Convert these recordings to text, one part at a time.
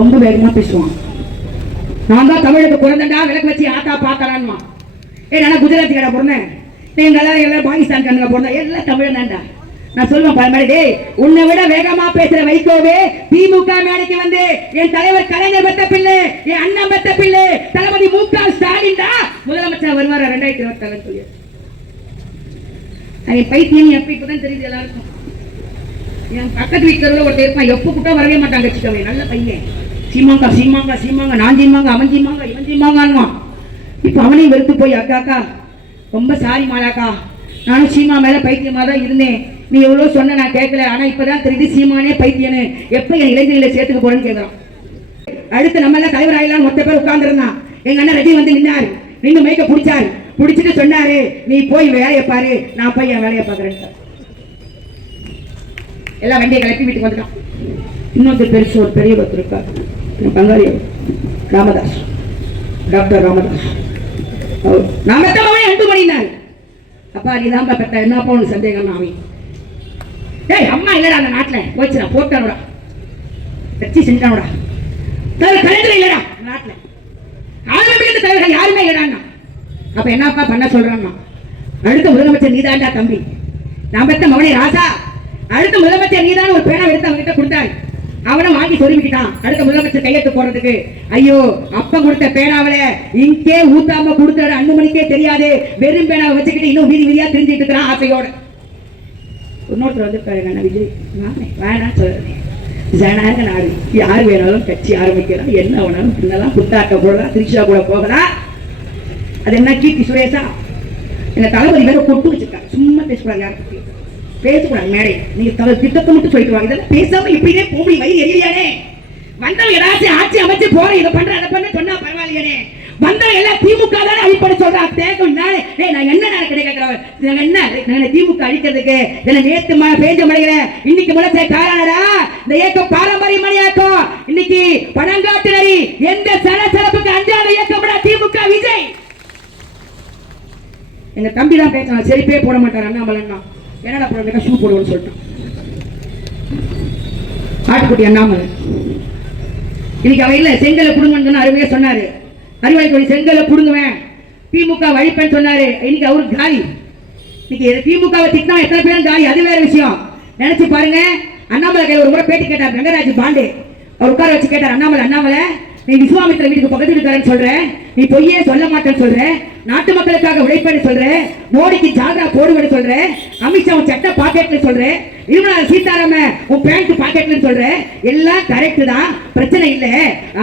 ரொம்ப வேகமா பேசுவான். நான் தான் தமிழுக்கு பிறந்தேன்டா, விளக்கு வச்சு ஆத்தா பார்க்கலான்மா. நான் குஜராத்தி கடை பிறந்தேன், நீங்க எல்லாரும் பாகிஸ்தான் கண்ணுங்க பிறந்தேன், எல்லாம் தமிழ் தான்டா. நான் சொல்லுவேன் பரமாடி, உன்னை விட வேகமா பேசுற வைகோவே திமுக மேடைக்கு வந்து என் தலைவர் கலைஞர் பெத்த பிள்ளை, என் அண்ணன் பெத்த பிள்ளை தளபதி மு.க. ஸ்டாலின் தான் முதலமைச்சர் வருவார் 2027 சொல்லி. பைத்தியம் எப்ப இப்பதான் தெரியுது எல்லாருக்கும். என் பக்கத்து வீட்டுல ஒருத்தர் இருப்பான், எப்ப கூட்டம் வரவே மாட்டாங்க வச்சுக்கவே, நல்ல பையன். சீமாங்கா சீமாங்கா சீமாங்க, நான் சீமாங்க அவன் சீமாங்க இவன் சீமாங்கான்வான். இப்ப அவனையும் வெறுத்து போய் அக்காக்கா ரொம்ப சாரி மாலாக்கா, நானும் சீமா மேல பைத்தியமா தான் இருந்தேன், நீ எவ்வளவு சொன்ன நான் கேட்கல, ஆனா இப்பதான் தெரியுது சீமானே பைத்தியன்னு, எப்ப என் இளைஞர்களை சேர்த்துக்க போறேன்னு கேட்கிறான். அடுத்து நம்ம எல்லாம் தலைவர் ஆயிலாம் மொத்த பேர் உட்கார்ந்து இருந்தான். எங்க அண்ணன் ரஜி வந்து நின்னாரு, நின்று மைக்க பிடிச்சாரு, பிடிச்சிட்டு சொன்னாரு, நீ போய் வேலையை பாரு, நான் போய் என் வேலையை பாக்குறேன். எல்லாம் வண்டியை கிளப்பி வீட்டுக்கு வந்துட்டான். இன்னொருத்தர் பெருசு ஒரு பெரிய ஒருத்தர் இருக்கார், பங்காளி ராமதாஸ், டாக்டர் ராமதாஸ். நான் பெத்தவனே 2 மணினாரு. அப்பா நீ தான் பெத்த, என்னப்பா உனக்கு சந்தேகம்? அவன் ஏய் அம்மா இல்லடா அந்த நாட்டுல, போச்சுடா போட்டானோடா, வச்சு செஞ்சானோடா, தலைவர் கலைஞர் இல்லடா நாட்டுல, ஆளுமைக்கு தலைவர்கள் யாருமே இல்லடான்னா. அப்ப என்னப்பா பண்ண சொல்றான்னா, அடுத்த முதலமைச்சர் நீதான்டா தம்பி, நான் பெத்த மகனே ராசா, அடுத்த முதலமைச்சர் நீதான் ஒரு பேனா எடுத்து அவங்கிட்ட கொடுத்தாரு, அவனும் வாங்கி சொருவிக்கிட்டான் அடுத்த முதலமைச்சர் கையெழுத்து போறதுக்கு. ஐயோ அப்ப கொடுத்த பேனாவில இங்கே ஊத்தாம கொடுத்தாரு, அண்ணனுக்கே தெரியாது, வெறும் பேனாவை வச்சுக்கிட்டு இன்னும் வீதி வீதியா தெரிஞ்சுட்டு இருக்கிறான் ஆசையோட. இன்னொருத்தர் வந்து பாருங்க விஜய், வேணாம் சொல்றேன், ஜனநாயக நாடு, யார் வேணாலும் கட்சி ஆரம்பிக்கலாம், என்ன வேணாலும் பின்னலாம், புத்தாக்க போடலாம், திருச்சியா கூட போகலாம். அது என்ன கீர்த்தி சுரேஷா எங்க தளபதி வேற கொட்டு வச்சிருக்காங்க, சும்மா பேசக்கூடாது, யாரை பத்தி பேசக்கூடாது மேடை, நீங்க திட்டத்தை மட்டும் சொல்லிட்டு வாங்க, இதெல்லாம் பேசாம இப்படியே போய் வழி எரியலையானே, வந்தவங்க ஏதாச்சும் ஆட்சி அமைச்சு போற இதை பண்ற அதை பண்ண சொன்னா பரவாயில்லையானே, வந்தவங்க எல்லாம் திமுக தானே அழிப்பட சொல்றா, தேக்கம் நானே நான் என்ன கிடைக்கிறேன் என்ன திமுக அழிக்கிறதுக்கு நேற்று பேஞ்ச மழையில இன்னைக்கு முளைச்ச காரணடா இந்த இயக்கம் பாரம்பரிய மணியாக்கும். இன்னைக்கு பணங்காட்டு நரி எந்த சலசலப்புக்கு அஞ்சாத இயக்கம்டா திமுக. விஜய் எங்க தம்பி தான் பேசலாம், செருப்பே போட மாட்டார் அண்ணாமலைன்னா, என்னடா போடுறதுக்கா ஷூ போடுவோம்னு சொல்லிட்டான் ஆட்டுக்குட்டி அண்ணாமலை. இன்னைக்கு அவ இல்ல செங்கலை புடுங்கன்னு அருமையா சொன்னாரு, அறிவாளி செங்கலை புடுங்குவேன் திமுக வழிப்பேன்னு சொன்னாரு. இன்னைக்கு அவருக்கு காலி. இன்னைக்கு திமுக திட்டினா எத்தனை பேரும் காலி, அது வேற விஷயம். நினைச்சு பாருங்க, அண்ணாமலை கையில் ஒரு முறை பேட்டி கேட்டார் ரங்கராஜ் பாண்டே, அவர் உட்கார வச்சு கேட்டார், அண்ணாமலை நீ விஸ்வாமித்திர வீட்டுக்கு பக்கத்து வீட்டுக்காரன்னு சொல்ற, நீ பொய்யே சொல்ல மாட்டேன்னு சொல்ற, நாட்டு மக்களுக்காக உழைப்பேன்னு சொல்ற, மோடிக்கு ஜாதா போடுவேன்னு சொல்ற, அமித்ஷா உன் சட்ட பாக்கெட்ல சொல்ற, நிர்மலா சீதாராம உன் பேண்ட் பாக்கெட்ல சொல்ற, எல்லாம் கரெக்ட் தான், பிரச்சனை இல்ல.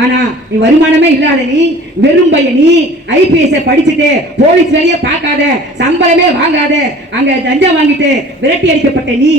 ஆனா நீ வருமானமே இல்லாத, நீ வெறும் பையன், நீ ஐபிஎஸ் படிச்சுட்டு போலீஸ் வேலையே பார்க்காத, சம்பளமே வாங்காத, அங்க லஞ்சம் வாங்கிட்டு விரட்டி அடிக்கப்பட்ட நீ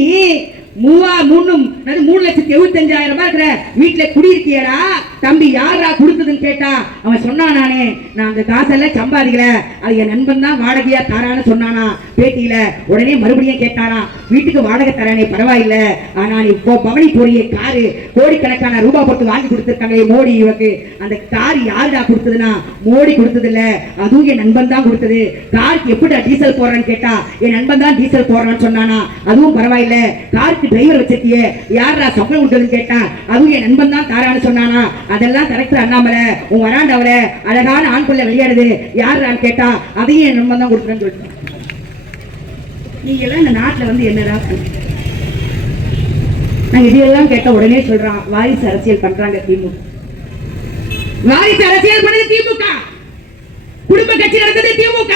3,75,000 இருக்கிற வீட்டுல குடியிருக்கியடா தம்பி, யாரா கொடுத்ததுன்னு கேட்டா அவன் சொன்னான், நானே நான் அந்த காசெல்லாம் சம்பாதிக்கல, அது என் நண்பன் தான் வாடகையா தரான்னு சொன்னானா பேட்டியில. உடனே மறுபடியும் கேட்டானா, வீட்டுக்கு வாடகை தரானே பரவாயில்ல, ஆனா நீ பவனி போறிய காரு கோடிக்கணக்கான ரூபாய் போட்டு வாங்கி கொடுத்துருக்காங்க மோடி, இவக்கு அந்த கார் யாருடா கொடுத்ததுன்னா மோடி கொடுத்தது இல்ல, அதுவும் என் நண்பன் தான் கொடுத்தது. காருக்கு எப்படிடா டீசல் போடுறான்னு கேட்டா என் நண்பன் தான் டீசல் போடுறான்னு சொன்னானா, அதுவும் பரவாயில்ல. காருக்கு டிரைவர் வச்சிருக்கியே யாரா சம்பளம் கொடுத்ததுன்னு கேட்டா அதுவும் என் நண்பன் தான் தாரான்னு சொன்னானா, அதெல்லாம் கரெக்டர் அண்ணாமலை, உன் வராண்டவள அழகான ஆண் பிள்ளை விளையாடுது யாருன்னு கேட்டா அதையும் என் நண்பன் தான் கொடுக்குறேன்னு சொல்லிட்டு. நீங்க எல்லாம் இந்த நாட்டுல வந்து என்னடா நாங்க இதெல்லாம் கேட்ட உடனே சொல்றான், வாரிசு அரசியல் பண்றாங்க திமுக, வாரிசு அரசியல் பண்ணது திமுக, குடும்ப கட்சி நடந்தது திமுக.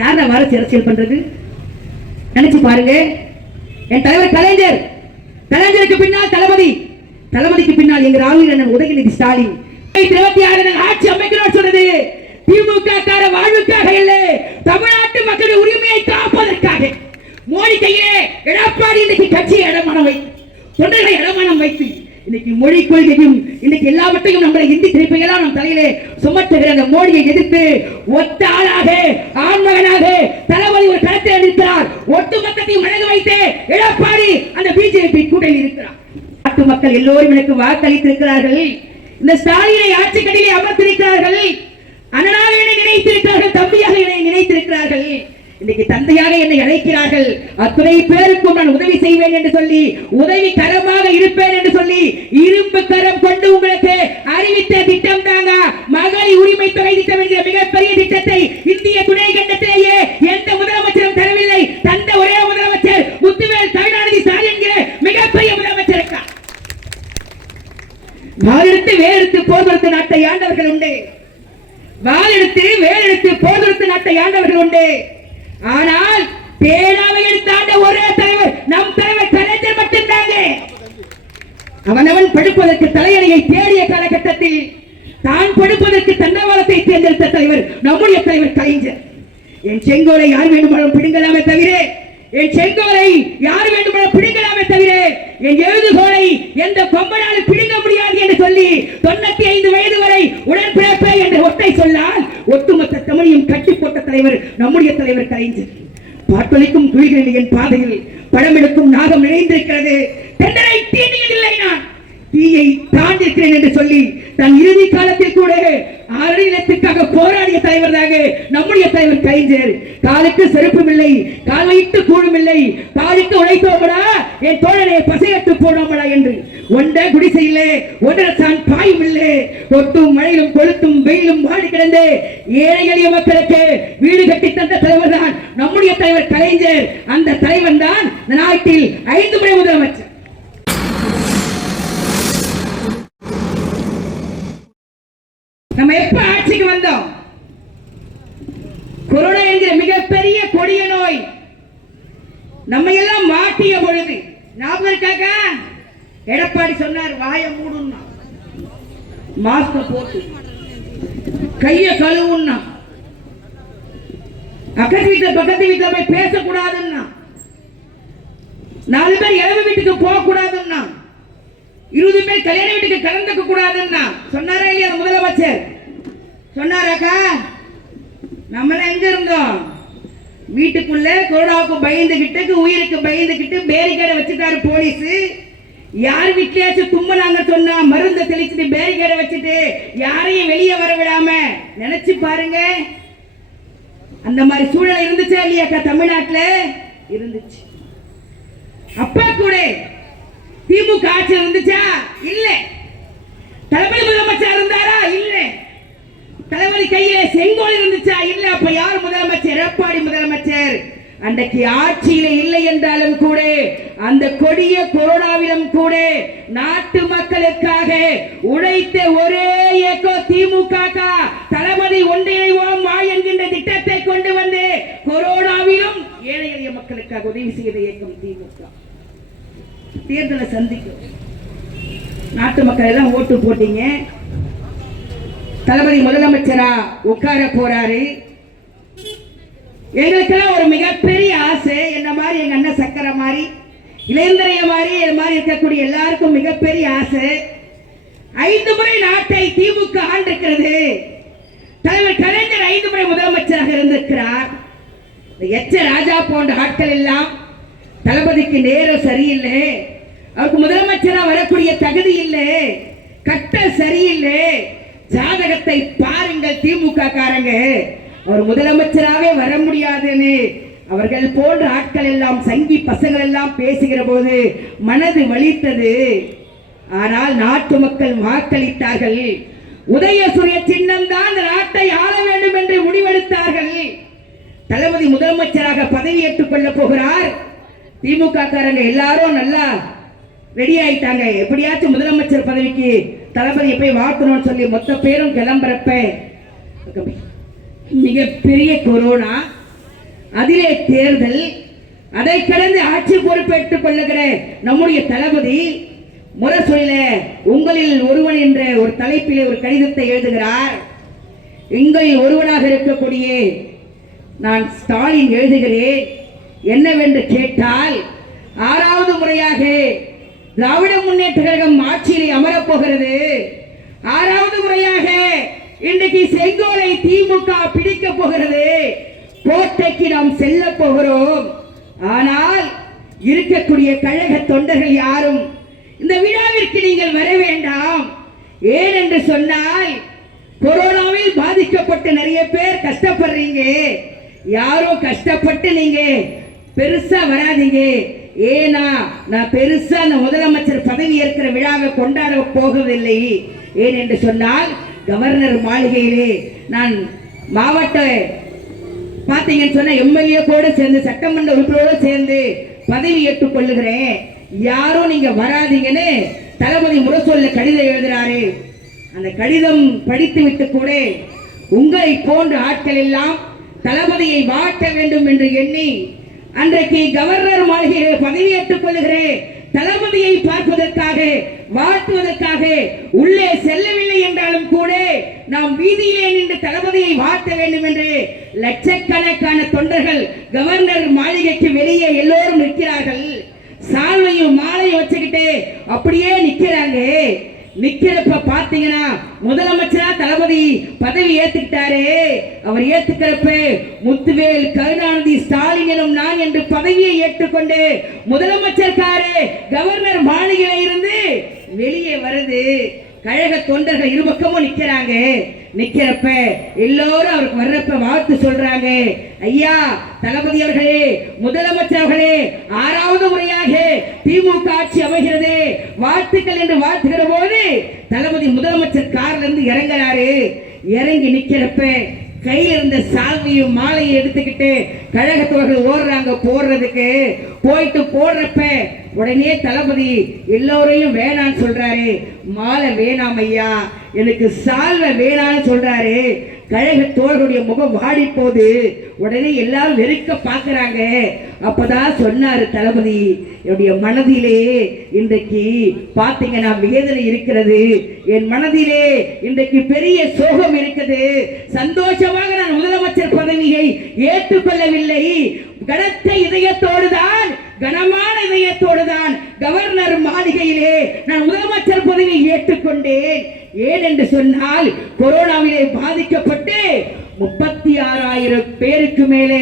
யாரா வாரிசு அரசியல் பண்றது? நினைச்சு பாருங்க. என் தலைவர் கலைஞர், கலைஞருக்கு பின்னால் தளபதி, தளபதிக்கு பின்னால் எங்க ராகுல் அண்ணன் உதயநிதி ஸ்டாலின். 26 ஆட்சி அமைக்கணும் சொன்னது திமுக கார வாழ்வுக்காக இல்ல, தமிழ்நாட்டு மக்களின் உரிமையை காப்பதற்காக. மோடி கையே எடப்பாடி இன்னைக்கு கட்சியை இடமானம் வைத்து, தொண்டர்களை இடமானம் வைத்து, இன்னைக்கு மொழி கொள்கையும் இன்னைக்கு எல்லாவற்றையும் நம்மளை இந்தி திரைப்பையெல்லாம் நம் தலையிலே சுமத்துகிற அந்த மோடியை எதிர்த்து ஒத்த ஆளாக ஆண்மகனாக தளபதி ஒரு களத்தில் இருக்கிறார். ஒட்டுமொத்தத்தையும் மனது வைத்து எடப்பாடி அந்த பிஜேபி கூட்டணியில் இருக்கிறார். நாட்டு மக்கள் எல்லோரும் எனக்கு வாக்களித்திருக்கிறார்கள், இந்த ஸ்டாலினை ஆட்சி கடையிலே அமர்த்திருக்கிறார்கள், அண்ணனாக என்னை நினைத்திருக்கிறார்கள், தம்பியாக என்னை நினைத்திருக்கிறார்கள், இன்னைக்கு தந்தையாக என்னை அழைக்கிறார்கள். அத்தனை பேருக்கும் நான் உதவி செய்வேன் என்று சொல்லி, உதவி கரமாக இருப்பேன் என்று சொல்லி, இரும்பு கரம் கொண்டு உங்களை அறிவித்த திட்டம் தாங்க மகளிர் உரிமை தொகை திட்டம் என்கிற மிகப்பெரிய திட்டத்தை இந்திய துணை கண்டத்திலேயே எந்த முதலமைச்சரும் தரவில்லை. தந்த ஒரே முதலமைச்சர் முத்துவேல் கருணாநிதி ஸ்டாலின் என்கிற மிகப்பெரிய முதலமைச்சர். வாழெடுத்து வேலெடுத்து போர்வெடுத்து நாட்டை ஆண்டவர்கள் உண்டு. வாழெடுத்து வேலெடுத்து போர்வெடுத்து நாட்டை ஆண்டவர்கள் உண்டு. ஆனால் பேனாவை எடுத்தாண்ட ஒரே தலைவர் நம் தலைவர் கலைஞர் மட்டும்தாங்க. அவனவன் படுப்பதற்கு தலையணையை தேடிய காலகட்டத்தில் தான் படுப்பதற்கு தண்டவாளத்தை தேர்ந்தெடுத்த தலைவர் நம்முடைய தலைவர் கலைஞர். என் செங்கோலை யார் வேண்டுமானாலும் பிடுங்கலாமே தவிர, என் செங்கோலை யார் வேண்டுமானாலும் பிடுங்கலாமே தவிர, என் எழுதுகோலை எந்த கொம்பனாலும் பிடுங்க முடியாது என்று சொல்லி 95 வயது வரை உடன்பிறப்பே என்ற ஒற்றை சொல்லால் ஒட்டுமொத்த தமிழையும் கட்டி போட்ட தலைவர் நம்முடைய தலைவர் கலைஞர். பாட்டொலிக்கும் குழிகளில் என் பாதையில் படம் எடுக்கும் நாகம் நிறைந்திருக்கிறது. தென்றலை தீண்டியதில்லை, நான் தீயை தாண்டிருக்கிறேன் என்று சொல்லி தன் இறுதி காலத்தில் கூட ஆரணியத்துக்காக போராடிய தலைவர் தாங்க நம்முடைய தலைவர் கலைஞர். காலுக்கு செருப்பும் இல்லை, கால் வைத்து கூழும் இல்லை, பாலுக்கு உழைத்தோமடா என் தோழனை பசையட்டு போனோமடா என்று ஒன்ற குடிசையிலே ஒன்றரசான் பாயும் இல்லை. கொட்டும் மழையிலும் கொளுத்தும் வெயிலும் வாடி கிடந்து ஏழை எளிய மக்களுக்கு வீடு கட்டி தந்த தலைவர் தான் நம்முடைய தலைவர் கலைஞர். அந்த தலைவன் தான் நாட்டில் 5 முறை முதலமைச்சர். நம்ம எப்ப ஆட்சிக்கு வந்தோம்? கொரோனா என்கிற மிகப்பெரிய கொடிய நோய் நம்ம எல்லாம் மாட்டிய பொழுது ஞாபகம் இருக்காங்க? எடப்பாடி சொன்னார் வாய மூடுன்னா, மாஸ்க போட்டு கைய கழுவுன்னா, அக்கத்து வீட்டுல பக்கத்து வீட்டுல போய் பேசக்கூடாதுன்னா, 4 பேர் இளவு வீட்டுக்கு போக கூடாதுன்னா, 20 பேர் கல்யாண வீட்டுக்கு கலந்துக்க கூடாதுன்னா சொன்னாரா இல்லையா முதலமைச்சர்? சொன்னாராக்கா? நம்ம எங்க இருந்தோம்? வீட்டுக்குள்ள கொரோனாவுக்கு பயந்துகிட்டு, உயிருக்கு பயந்துகிட்டு பேரிகேட வச்சுட்டாரு போலீஸ். யார் வீட்லயாச்சும் தும்மலாங்க சொன்னா மருந்தை தெளிச்சுட்டு பேரிகேட வச்சுட்டு யாரையும் வெளியே வர விடாம நினைச்சு பாருங்க. அந்த மாதிரி சூழல் இருந்துச்சா இல்லையாக்கா? தமிழ்நாட்டுல இருந்துச்சு. அப்பா கூட திமுக ஆட்சி இருந்துச்சா? இல்ல. தளபதி முதலமைச்சர் இருந்தாரா? இல்ல. தளபதி கையில செங்கோல் இருந்துச்சா? இல்ல. அப்ப யார் முதலமைச்சர்? எடப்பாடி முதலமைச்சர். அன்றைக்கு ஆட்சியில இல்லை என்றாலும் கூட அந்த கொடிய கொரோனாவிலும் கூட நாட்டு மக்களுக்காக உழைத்த ஒரே இயக்கம் திமுக. தளபதி ஒன்றிணைவோம் வா என்கின்ற திட்டத்தை கொண்டு வந்து கொரோனாவிலும் ஏழை எளிய மக்களுக்காக உதவி செய்த இயக்கம் திமுக. தேர்தலை சந்திக்கும் நாட்டு மக்கள் எல்லாம் ஓட்டு போட்டீங்க. தளபதி முதலமைச்சரா உட்கார போறாரு. எங்களுக்கெல்லாம் ஒரு மிகப்பெரிய ஆசை. என்ன மாதிரி எங்க அண்ணன் சக்கரை மாதிரி, இளைஞரைய மாதிரி, இது மாதிரி இருக்கக்கூடிய எல்லாருக்கும் மிகப்பெரிய ஆசை. 5 முறை நாட்டை திமுக ஆண்டிருக்கிறது. தலைவர் கலைஞர் 5 முறை முதலமைச்சராக இருந்திருக்கிறார். எச்ச ராஜா போன்ற ஆட்கள் எல்லாம் தளபதிக்கு நேரம் சரியில்லை, அவருக்கு முதலமைச்சரா வரக்கூடிய தகுதி இல்லை, கட்ட சரியில்லை, ஜாதகத்தை பாருங்கள் திமுக காரங்க, அவர் முதலமைச்சராகவே வர முடியாதுன்னு அவர்கள் போன்ற ஆட்கள் எல்லாம் சங்கி பசங்கள் எல்லாம் பேசுகிற போது மனது வலித்தது. ஆனால் நாட்டு மக்கள் வாக்களித்தார்கள். உதயசூரிய சின்னம் தான் இந்த நாட்டை ஆள வேண்டும் என்று முடிவெடுத்தார்கள். தளபதி முதலமைச்சராக பதவியேற்றுக் கொள்ள போகிறார். திமுக காரங்க எல்லாரும் நல்லா ரெடி ஆயிட்டாங்க. எப்படியாச்சும் முதலமைச்சர் பதவிக்கு தளபதியை போய் வாழ்த்தணும்னு சொல்லி மொத்த பேரும் கிளம்புறப்ப மிகப்பெரிய கொரோனா, அதிலே தேர்தல், அதை கடந்து ஆட்சி பொறுப்பேற்றுக் கொள்ளுகிற நம்முடைய தளபதி முரசொலியில உங்களில் ஒருவன் என்ற ஒரு தலைப்பிலே ஒரு கடிதத்தை எழுதுகிறார். எங்களில் ஒருவனாக இருக்கக்கூடிய நான் ஸ்டாலின் எழுதுகிறேன். என்னவென்று கேட்டால், 6வது முறையாக திராவிட முன்னேற்ற கழகம் ஆட்சியிலே அமரப்போகிறது. 6வது முறையாக இன்றைக்கு செங்கோலை திமுக பிடிக்க போகிறது. கோட்டைக்கு நாம் செல்ல போகிறோம். ஆனால் இருக்கக்கூடிய கழக தொண்டர்கள் யாரும் இந்த விழாவிற்கு நீங்கள் வர வேண்டாம். ஏன் என்று சொன்னால், கொரோனாவில் பாதிக்கப்பட்டு நிறைய பேர் கஷ்டப்படுறீங்க. யாரும் கஷ்டப்பட்டு நீங்க பெருசா வராதீங்க. ஏனா நான் பெருசா அந்த முதலமைச்சர் பதவி ஏற்கிற விழாவை கொண்டாட போகவில்லை. ஏன் என்று சொன்னால் கவர்னர் மாளிகையிலே நான் மாவட்ட பாத்தீங்கன்னு சொன்னா எம்எல்ஏ கூட சேர்ந்து சட்டமன்ற உறுப்பினரோடு சேர்ந்து பதவி ஏற்றுக் கொள்ளுகிறேன், யாரும் நீங்க வராதீங்கன்னு தளபதி முரசொல்ல கடிதம் எழுதுறாரு. அந்த கடிதம் படித்து விட்டு கூட உங்களை போன்ற ஆட்கள் எல்லாம் தளபதியை வாட்ட வேண்டும் என்று எண்ணி அன்றைக்கு கவர்னர் மாளிகையை பதவியேற்றுக் கொள்ளுகிறேன், தளபதியை பார்ப்பதற்காக வாழ்த்துவதற்காக உள்ளே செல்லவில்லை என்றாலும் கூட நாம் வீதியிலே நின்று தளபதியை வாழ்த்த வேண்டும் என்று லட்சக்கணக்கான தொண்டர்கள் கவர்னர் மாளிகைக்கு வெளியே எல்லோரும் நிற்கிறார்கள். சால்வையும் மாலையும் வச்சுக்கிட்டு அப்படியே நிக்கிறாங்க. நிக்கிறப்ப பாத்தீங்கன்னா முதலமைச்சரா தளபதி பதவி ஏத்துக்கிட்டாரு. அவர் ஏத்துக்கிறப்ப முத்துவேல் கருணாநிதி ஸ்டாலின் எனும் நான் என்று பதவியை ஏற்றுக்கொண்டு முதலமைச்சர் காரு கவர்னர் மாளிகையில இருந்து வெளியே வருது. கழக தொண்டர்கள் இருபக்கமும் நிக்கிறாங்க. நிக்கிறப்ப எல்லோரும் அவருக்கு வர்றப்ப வாழ்த்து சொல்றாங்க. ஐயா தளபதி அவர்களே, முதலமைச்சர் அவர்களே, 6வது முறையாக திமுக ஆட்சி அமைகிறது, வாழ்த்துக்கள் என்று வாழ்த்துகிற போது தளபதி முதலமைச்சர் கார்ல இருந்து இறங்குறாரு. இறங்கி நிக்கிறப்ப கையில இருந்த சால்வையும் மாலையும் எடுத்துக்கிட்டு கழகத்தோர்கள் ஓடுறாங்க போடுறதுக்கு. போயிட்டு போடுறப்ப உடனே தளபதி எல்லோரையும் வேணான்னு சொல்றாரு. மாலை வேணாம் ஐயா, எனக்கு சால்வை வேணான்னு சொல்றாரு. கழக தோழர்களுடைய முகம் வாடி போது உடனே எல்லாரும் வெறுக்க பாக்குறாங்க. அப்பதான் சொன்னாரு தளபதி, என்னுடைய மனதிலே இன்றைக்கு பாத்தீங்கன்னா வேதனை இருக்கிறது, என் மனதிலே இன்றைக்கு பெரிய சோகம் இருக்குது. சந்தோஷமாக நான் முதலமைச்சர் பதவியை ஏற்றுக்கொள்ளவில்லை, கனத்த இதயத்தோடுதான், கனமான இதயத்தோடுதான் கவர்னர் மாளிகையிலே நான் முதலமைச்சர் பதவியை ஏற்றுக்கொண்டேன். ஏன் என்று சொன்னால் கொரோனாவிலே பாதிக்கப்பட்டு 36,000 பேருக்கு மேலே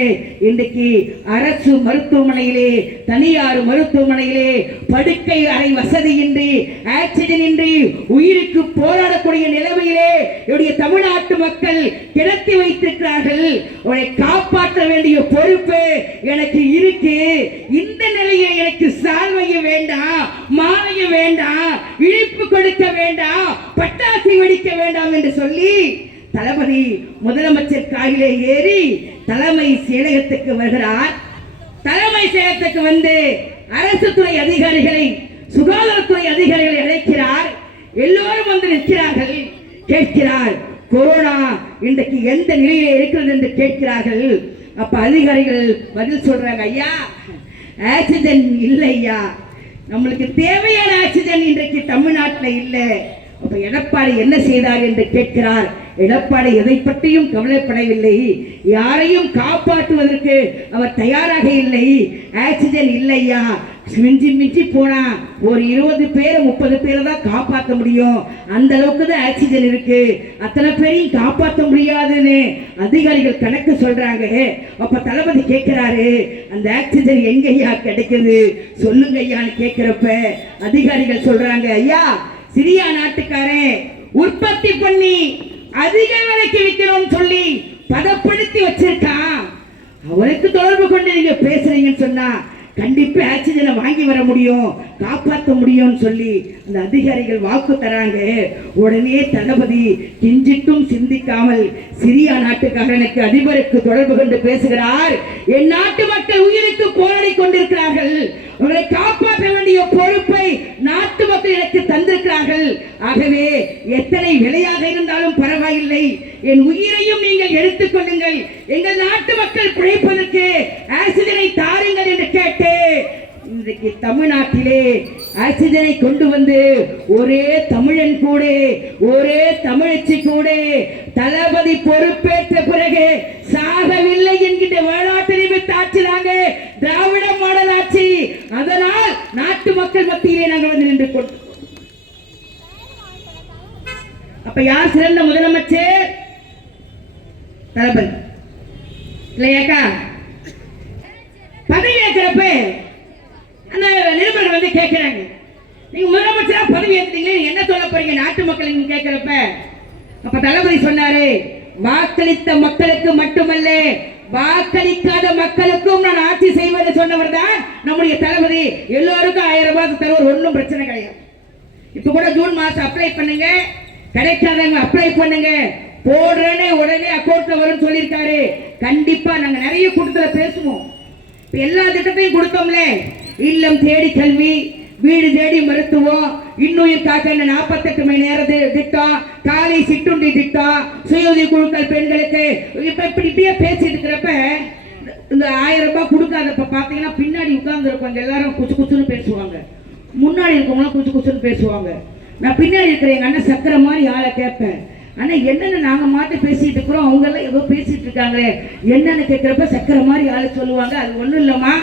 இன்றைக்கு அரசு மருத்துவமனையிலே தனியார் மருத்துவமனையிலே படுக்கை அறை வசதியின்றி ஆக்சிஜன் இன்றி உயிருக்கு போராடக்கூடிய நிலைமையிலே என்னுடைய தமிழ்நாட்டு மக்கள் கிடத்தி வைத்திருக்கிறார்கள். அவரை காப்பாற்ற வேண்டிய பொறுப்பு எனக்கு இருக்கு. இந்த நிலையை எனக்கு சால்வைய வேண்டாம், மாலைய வேண்டாம், இழிப்பு கொடுக்க வேண்டாம், பட்டாசு வெடிக்க வேண்டாம் என்று சொல்லி தளபதி முதலமைச்சர் காரிலே ஏறி தலைமை செயலகத்துக்கு வருகிறார். தலைமை செயலகத்துக்கு வந்து அரசு துறை அதிகாரிகளை, சுகாதாரத்துறை அதிகாரிகளை அழைக்கிறார். எல்லோரும் வந்து நிற்கிறார்கள். கேட்கிறார், கொரோனா இன்றைக்கு எந்த நிலையிலே இருக்கிறது என்று கேட்கிறார்கள். அப்ப அதிகாரிகள் பதில் சொல்றாங்க, ஐயா ஆக்சிஜன் இல்லை ஐயா, நம்மளுக்கு தேவையான ஆக்சிஜன் இன்றைக்கு தமிழ்நாட்டில் இல்லை. அப்ப எடப்பாடி என்ன செய்தார் என்று கேட்கிறார். எடப்பாடி எதை பற்றியும் கவலைப்படவில்லை, யாரையும் காப்பாற்றுவதற்கு அவர் தயாராக இல்லை. ஆக்சிஜன் இல்லையா, மிஞ்சி மிஞ்சி போனா ஒரு 20 பேர் 30 பேரை தான் காப்பாற்ற முடியும், அந்த அளவுக்கு தான் ஆக்சிஜன் இருக்கு, அத்தனை பேரையும் காப்பாற்ற முடியாதுன்னு அதிகாரிகள் கணக்கு சொல்றாங்க. அப்ப தளபதி கேட்கிறாரு, அந்த ஆக்சிஜன் எங்கய்யா கிடைக்குது சொல்லுங்க ஐயான்னு கேட்கிறப்ப அதிகாரிகள் சொல்றாங்க, ஐயா சிரியா நாட்டுக்காரன் உற்பத்தி பண்ணி அதிக விலைக்கு விற்கிறோம் சொல்லி பதப்படுத்தி வச்சிருக்கான், அவருக்கு தொடர்பு கொண்டு நீங்க பேசுறீங்கன்னு சொன்னா கண்டிப்பா ஆக்சிஜனை வாங்கி வர முடியும், காப்பாற்ற முடியும்னு சொல்லி அந்த அதிகாரிகள் வாக்கு தராங்க. உடனே தளபதி கிஞ்சிட்டும் சிந்திக்காமல் சிரியா நாட்டுக்காரனுக்கு அதிபருக்கு தொடர்பு கொண்டு பேசுகிறார். என் நாட்டு மக்கள் உயிருக்கு போராடி கொண்டிருக்கிறார்கள், அவர்களை காப்பாற்ற வேண்டிய பொறுப்பை நாட்டு மக்கள் எனக்கு தந்திருக்கிறார்கள். ஆகவே எத்தனை விலையாக இருந்தாலும் பரவாயில்லை, என் உயிரையும் நீங்கள் எடுத்துக் கொள்ளுங்கள், எங்கள் நாட்டு மக்கள் பிழைப்பதற்கு ஆக்சிஜனை தாருங்கள் என்று கேட்டு இன்றைக்கு தமிழ்நாட்டிலே ஆக்சிஜனை கொண்டு வந்து ஒரே தமிழன் கூட, ஒரே தமிழச்சி கூட தளபதி பொறுப்பேற்ற பிறகு சாகவில்லை என்கின்ற வரலாற்று நிமித்த ஆட்சினாங்க திராவிட மாடல் ஆட்சி. அதனால் நாட்டு மக்கள் மத்தியிலே நாங்கள் வந்து நின்று கொண்டோம். அப்ப யார் சிறந்த முதலமைச்சர்? தளபதி இல்லையாக்கா? பதவி ஏற்கிறப்ப அந்த நிருபர்கள் வந்து கேட்கிறாங்க, நீங்க முதலமைச்சரா பதவி ஏற்றீங்களே என்ன சொல்ல போறீங்க நாட்டு மக்கள் கேட்கிறப்ப அப்ப தளபதி சொன்னாரு, வாக்களித்த மக்களுக்கு மட்டுமல்ல வாக்களிக்காத மக்களுக்கும் நான் ஆட்சி செய்வது சொன்னவர் தான் நம்முடைய தளபதி. எல்லோருக்கும் 1000 ரூபாய் தருவது ஒன்றும் பிரச்சனை கிடையாது. இப்ப கூட ஜூன் மாசம் அப்ளை பண்ணுங்க, கிடைக்காதவங்க அப்ளை பண்ணுங்க, போடுறேன்னு உடனே அக்கௌண்ட்ல வரும்னு சொல்லியிருக்காரு. கண்டிப்பா நாங்க நிறைய கூட்டத்துல பேசுவோம். எல்லா திட்டத்தையும் கொடுத்தோம்ல, இல்லம் தேடி கல்வி, வீடு தேடி மருத்துவம், இன்னுயிர் காக்க 48 மணி நேர திட்டம், காலை சிற்றுண்டி திட்டம், சுயஉதவி குழுக்கள் பெண்களுக்கு, இப்படியே பேசிட்டு இருக்கிறப்ப இந்த 1000 ரூபாய் கொடுக்காதப்ப பாத்தீங்கன்னா பின்னாடி உட்கார்ந்து இருப்பாங்க எல்லாரும் குச்சு குச்சுன்னு பேசுவாங்க, முன்னாடி இருக்கவங்களாம் குச்சு குச்சுன்னு பேசுவாங்க. நான் பின்னாடி இருக்கிற எங்க அண்ணன் சக்கரை மாதிரி ஆளை கேட்பேன், ஆனா என்னன்னு நாங்க மாட்டு பேசிட்டு இருக்கிறோம், அவங்க எல்லாம் ஏதோ பேசிட்டு இருக்காங்களே என்னன்னு கேட்கிறப்ப சக்கரை மாதிரி ஆளு சொல்லுவாங்க, அது ஒண்ணும் இல்லம்மா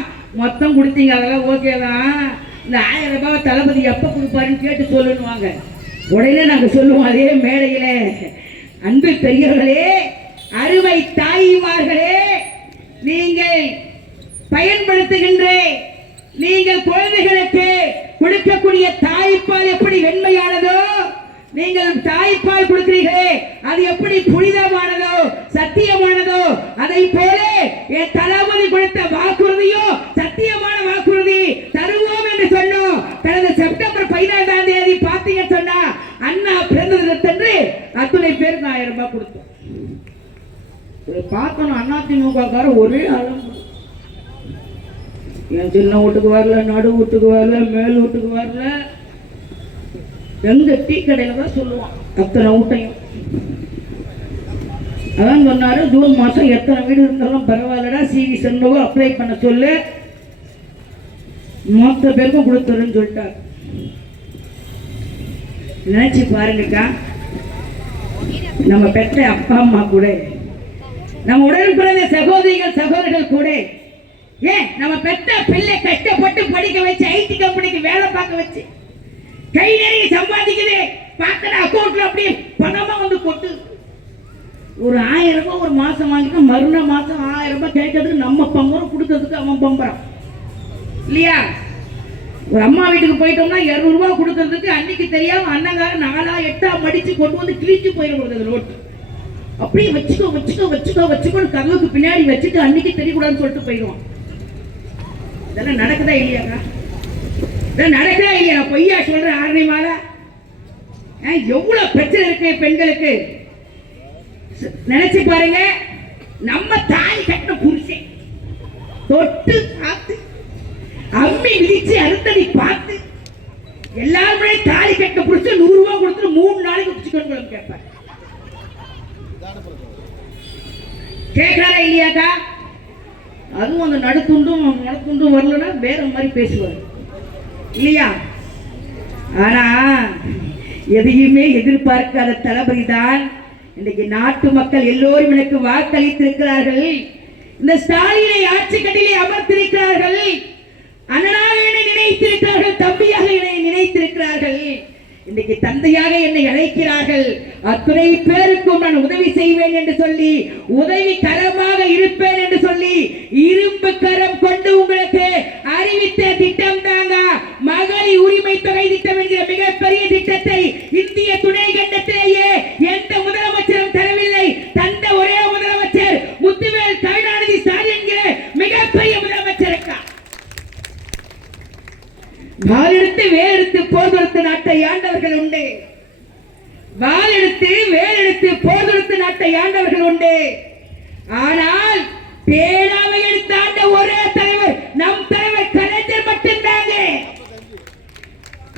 மொத்தம் கொடுத்தீங்க அதெல்லாம் ஓகேதான், இந்த 1000 ரூபாய் தளபதி எப்ப கொடுப்பாருன்னு கேட்டு சொல்லுவாங்க. உடனே நாங்க சொல்லுவோம் அதே மேடையில, அன்பு பெரியவர்களே, அருமை தாய்மார்களே, நீங்கள் பயன்படுத்துகின்ற நீங்கள் குழந்தைகளுக்கு கொடுக்கக்கூடிய தாய்ப்பால் எப்படி வெண்மையானதோ, நீங்கள் தாய்ப்பால் கொடுக்கிறீர்களே அது எப்படி புனிதமானதோ சத்தியமானதோ, அதை போல என் தளபதி கொடுத்த வாக்குறுதியோ சத்தியமான வாக்குறுதி தருவோம் என்று சொன்னோம். கடந்த செப்டம்பர் 14ஆம் தேதி பாத்தீங்க சொன்னா அண்ணா பிறந்த தினத்தன்று அத்தனை பேருக்கு 1000 ரூபாய் கொடுத்தோம். பார்க்கணும் அதிமுக ஒரே அளவு, என் சின்ன வீட்டுக்கு வரல, நடு வீட்டுக்கு வரல, மேல் வீட்டுக்கு வரல, எங்க டீ கடையில தான் சொல்லுவான் அத்தனை ஊட்டையும். அதான் சொன்னாரு ஜூன் மாசம் எத்தனை வீடு இருந்தாலும் பரவாயில்லடா, சிவி சண்முகம் அப்ளை பண்ண சொல்லு, மொத்த பேருக்கும் கொடுத்துருன்னு சொல்லிட்டாரு. நினைச்சு பாருங்கக்கா, நம்ம பெற்ற அப்பா அம்மா கூட, நம்ம உடன் பிறந்த சகோதரிகள் சகோதரர்கள் கூட, ஏன் நம்ம பெற்ற பிள்ளை கஷ்டப்பட்டு படிக்க வச்சு ஐடி கம்பெனிக்கு வேலை பார்க்க வச்சு கை நிறைய சம்பாதிக்குது, பார்க்கற அக்கௌண்ட்ல அப்படியே பணமா வந்து கொட்டு. ஒரு 1000 ரூபாய் ஒரு மாசம் வாங்கிட்டு மறுநாள் மாசம் 1000 ரூபாய் கேட்கறதுக்கு நம்ம பம்பரம், கொடுக்கறதுக்கு அவன் பம்பரம் இல்லையா? ஒரு அம்மா வீட்டுக்கு போயிட்டோம்னா 200 ரூபாய் கொடுக்கறதுக்கு அன்னைக்கு தெரியாம அண்ணங்காரன் 4 8 மடிச்சு கொண்டு வந்து கிழிச்சு போயிடக்கூடாது நோட்டு. அப்படியே வச்சுக்கோ வச்சுக்கோ வச்சுக்கோ வச்சுக்கோன்னு கதவுக்கு பின்னாடி வச்சுட்டு அன்னைக்கு தெரியக்கூடாதுன்னு சொல்லிட்டு போயிடுவான். இதெல்லாம் நடக்குதா இல்லையாக்கா? நடக்குதா இல்லையா? நான் பொய்யா சொல்றேன்? ஆரணி மாலை எவ்வளவு பிரச்சனை இருக்கு பெண்களுக்கு நினைச்சு பாருங்க. நம்ம தாய் கட்டின புருஷன் தொட்டு பார்த்து அம்மி விதிச்சு அறுத்தடி பார்த்து எல்லாருமே தாலி கட்டின புருஷன் 100 ரூபாய் கொடுத்து 3 நாளைக்கு பிடிச்சுக்கணும் கேட்பார். கேட்கிறாரா இல்லையாக்கா? அதுவும் அந்த நடுத்துண்டும் வரலன்னா வேற மாதிரி பேசுவார் இல்லையா? ஆனா எதையுமே எதிர்பார்க்காத தளபதி தான் இன்றைக்கு நாட்டு மக்கள் எல்லோரும் எனக்கு வாக்களித்திருக்கிறார்கள். இந்த ஸ்டாலினை ஆட்சி கட்டிலே அமர்த்திருக்கிறார்கள். அண்ணனாக என்னை நினைத்திருக்கிறார்கள், தம்பியாக என்னை நினைத்திருக்கிறார்கள், இன்னைக்கு தந்தையாக என்னை அழைக்கிறார்கள். அத்துணை பேருக்கும் நான் உதவி செய்வேன் என்று சொல்லி, உதவி கரமாக இருப்பேன் என்று சொல்லி, இரும்பு கரம் கொண்டு உங்களுக்கு அறிவித்த திட்டம் தாங்க மகளிர் உரிமை தொகை திட்டம் என்கிற மிகப்பெரிய திட்டத்தை இந்திய துணை கண்டத்திலேயே எந்த முதலமைச்சரும் தரவில்லை. தந்த ஒரே முதலமைச்சர் முத்துவேல் கருணாநிதி ஸ்டாலின் என்கிற மிகப்பெரிய முதலமைச்சருக்கா. வாளெடுத்து வேலெடுத்து போர் தொடுத்து நாட்டை ஆண்டவர்கள் உண்டு. வாளெடுத்து வேலெடுத்து போர் தொடுத்து நாட்டை ஆண்டவர்கள் உண்டு. ஆனால் பேனாவை எடுத்து ஆண்ட ஒரே தலைவர் நம் தலைவர் கலைஞர் மட்டும்தாங்க.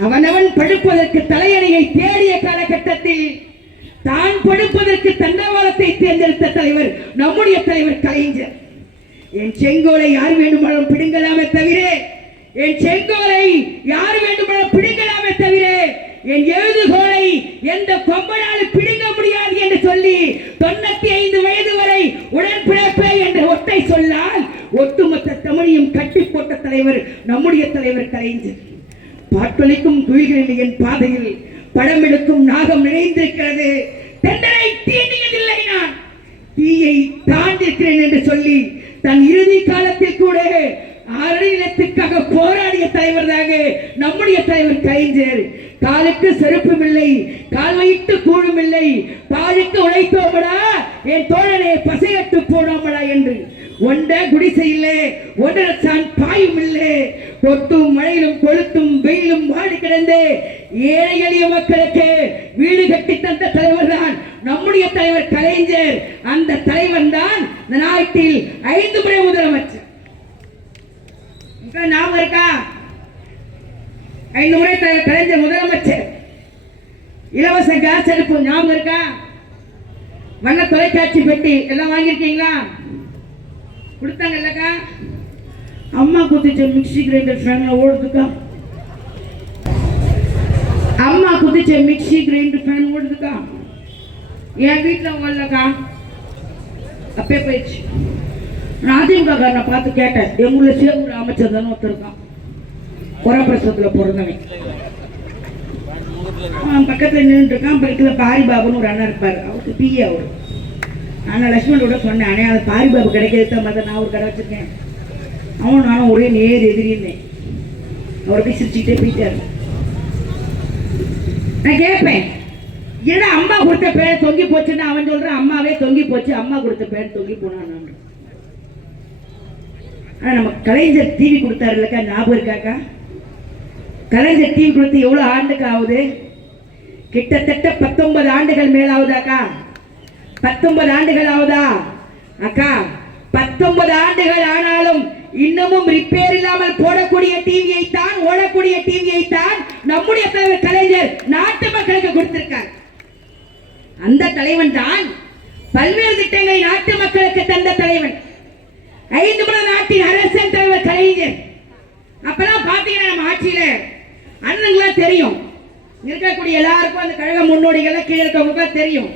அவனவன் படுப்பதற்கு தலையணையை தேடிய காலகட்டத்தில் தான் படுப்பதற்கு தண்டவாளத்தை தேர்ந்தெடுத்த தலைவர் நம்முடைய தலைவர் கலைஞர். என் செங்கோலை யார் வேண்டுமானாலும் பிடுங்கலாமே தவிர, என் செங்கோலை யார் வேண்டுமானாலும் பிடுங்கலாமே தவிர, என் எழுதுகோலை எந்த கொம்பனாலும் பிடுங்க முடியாது என்று சொல்லி 95 வயது வரை உடன்பிறப்பே என்ற ஒற்றை சொல்லால் ஒட்டுமொத்த தமிழையும் கட்டி போட்ட தலைவர் நம்முடைய தலைவர் கலைஞர். பாட்டொலிக்கும் குயில்களில் என் பாதையில் படம் எடுக்கும் நாகம் நினைந்திருக்கிறது. தெண்டனை தீண்டியதில்லை, நான் தீயை தாண்டிருக்கிறேன் என்று சொல்லி தன் இறுதி காலத்தில் கூட ஆரணிலத்துக்காக போராடிய தலைவர் தாங்க நம்முடைய தலைவர் கலைஞர். காலுக்கு செருப்பும் இல்லை, கால் வைத்து கூழும் இல்லை, பாலுக்கு உழைத்தோமடா என் தோழனே பசையட்டு போனோமடா என்று ஒண்ட குடிசை இல்லை, ஒன்றரசான் பாயும் இல்லை, கொட்டும் மழையிலும் கொளுத்தும் வெயிலும் வாடி கிடந்து ஏழை எளிய மக்களுக்கு வீடு கட்டி தந்த தலைவர் தான் நம்முடைய தலைவர் கலைஞர். அந்த தலைவன் தான் இந்த நாட்டில் 5 முறை முதலமைச்சர். ஞாபகம் இருக்கா? 5 முறை கலைஞர் முதலமைச்சர். இலவச கேஸ் அடுப்பு ஞாபகம் இருக்கா? வண்ண தொலைக்காட்சி பெட்டி எல்லாம் வாங்கியிருக்கீங்களா? கொடுத்தாங்கல்லக்கா. அம்மா குதிச்ச மிக்சி கிரைண்டர் ஃபேன்ல ஓடுதுக்கா. அம்மா குதிச்ச மிக்சி கிரைண்டர் ஃபேன் ஓடுதுக்கா. என் வீட்டில் ஓடலக்கா, அப்பே போயிடுச்சு. நான் அதிமுக காரனை பார்த்து கேட்டேன், எங்களுடைய சேவூர் அமைச்சர் தானே ஒருத்தர் இருக்கான், குரப்பிரசவத்தில் பிறந்தவன். பக்கத்தில் நின்று இருக்கான். பக்கத்தில் பாரிபாபுன்னு ஒரு அண்ணன் இருப்பார், அவருக்கு பிஏ. அவரு நான் லட்சுமணோட சொன்னேன், அண்ணே அது பாரிபாபு கிடைக்கிறது மாதிரி நான் ஒரு கடை வச்சிருக்கேன். அவன் நானும் ஒரே நேர் எதிரின்னேன். அவர் போய் சிரிச்சுக்கிட்டே போயிட்டாரு. நான் கேட்பேன், ஏன்னா அம்மா கொடுத்த பேர் தொங்கி போச்சுன்னு அவன் சொல்றான். அம்மாவே தொங்கி போச்சு, அம்மா கொடுத்த பேர் தொங்கி போனான். ஆனா நம்ம கலைஞர் டிவி கொடுத்தாரு இல்லக்கா, ஞாபகம் இருக்காக்கா? கலைஞர் டிவி கொடுத்து எவ்வளவு ஆண்டுக்கு ஆகுது? கிட்டத்தட்ட 19 ஆண்டுகள் மேலாவதாக்கா? 19 ஆண்டுகள் ஆகுதா அக்கா? 19 ஆண்டுகள் ஆனாலும் இன்னமும் ரிப்பேர் இல்லாமல் போடக்கூடிய டிவியை தான், ஓடக்கூடிய டிவியை தான் நம்முடைய தலைவர் கலைஞர் நாட்டு மக்களுக்கு கொடுத்திருக்கார். அந்த தலைவன் தான் பல்வேறு திட்டங்களை நாட்டு மக்களுக்கு தந்த தலைவன். 5 முறை நாட்டின் அரசன் தலைவர் கலைஞர். அப்பெல்லாம் பாத்தீங்கன்னா நம்ம ஆட்சியில அண்ணங்களா தெரியும், இருக்கக்கூடிய எல்லாருக்கும் அந்த கழக முன்னோடிகள் கீழே இருக்கவங்க தெரியும்.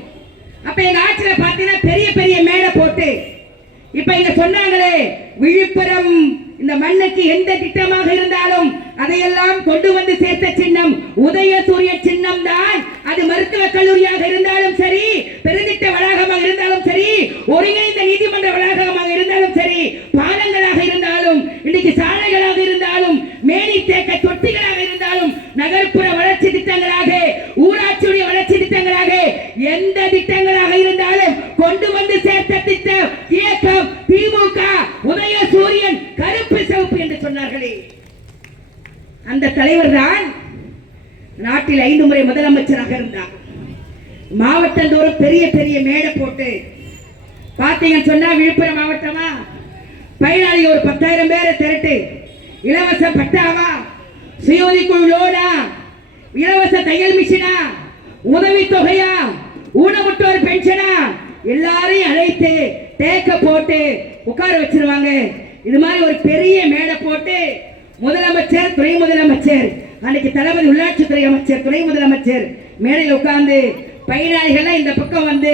அப்ப எங்க ஆட்சியில பாத்தீங்கன்னா பெரிய பெரிய மேடை போட்டு, இப்ப இங்க சொன்னாங்களே விழுப்புரம் இந்த மண்ணுக்கு எந்த திட்டமாக இருந்தாலும் அதையெல்லாம் கொண்டு வந்து சேர்த்த சின்னம் உதயசூரிய சின்னம் தான். அது மருத்துவக் கல்லூரியாக இருந்தாலும் சரி, பெருந்திட்ட வளாகமாக இருந்தாலும் சரி, ஒருங்கிணைந்த நீதிமன்ற வளாகமாக இருந்தாலும் சரி, பாலங்களாக இருந்தாலும், இன்னைக்கு சாலைகளாக இருந்தாலும், மேனி தேக்க தொட்டிகளாக இருந்தாலும், நகர்ப்புற வளர்ச்சி திட்டங்களாக, ஊராட்சியுடைய வளர்ச்சி திட்டங்களாக, எந்த திட்டங்களாக இருந்தாலும் கொண்டு வந்து சேர்த்த திட்டம் இயக்கம் திமுக. உதயசூரியன் கருப்பு சிவப்பு என்று சொன்னார்களே, அந்த தலைவர் தான் நாட்டில் 5 முறை முதலமைச்சராக இருந்தார். மாவட்டந்தோறும் பெரிய பெரிய மேடை போட்டு பாத்தீங்கன்னு சொன்னா, விழுப்புரம் மாவட்டமா பயனாளி ஒரு 10,000 பேரை திரட்டு, இலவச பட்டாவா, சுயோதி குழு லோனா, இலவச தையல் மிஷினா, உதவி தொகையா, ஊனமுற்றோர் பென்ஷனா, எல்லாரையும் அழைத்து தேக்க போட்டு உட்கார வச்சிருவாங்க. இது மாதிரி ஒரு பெரிய மேடை போட்டு முதலமைச்சர், துணை முதலமைச்சர், அன்னைக்கு தளபதி உள்ளாட்சித்துறை அமைச்சர், துணை முதலமைச்சர் மேடையில் உட்கார்ந்து பயனாளிகள் இந்த பக்கம் வந்து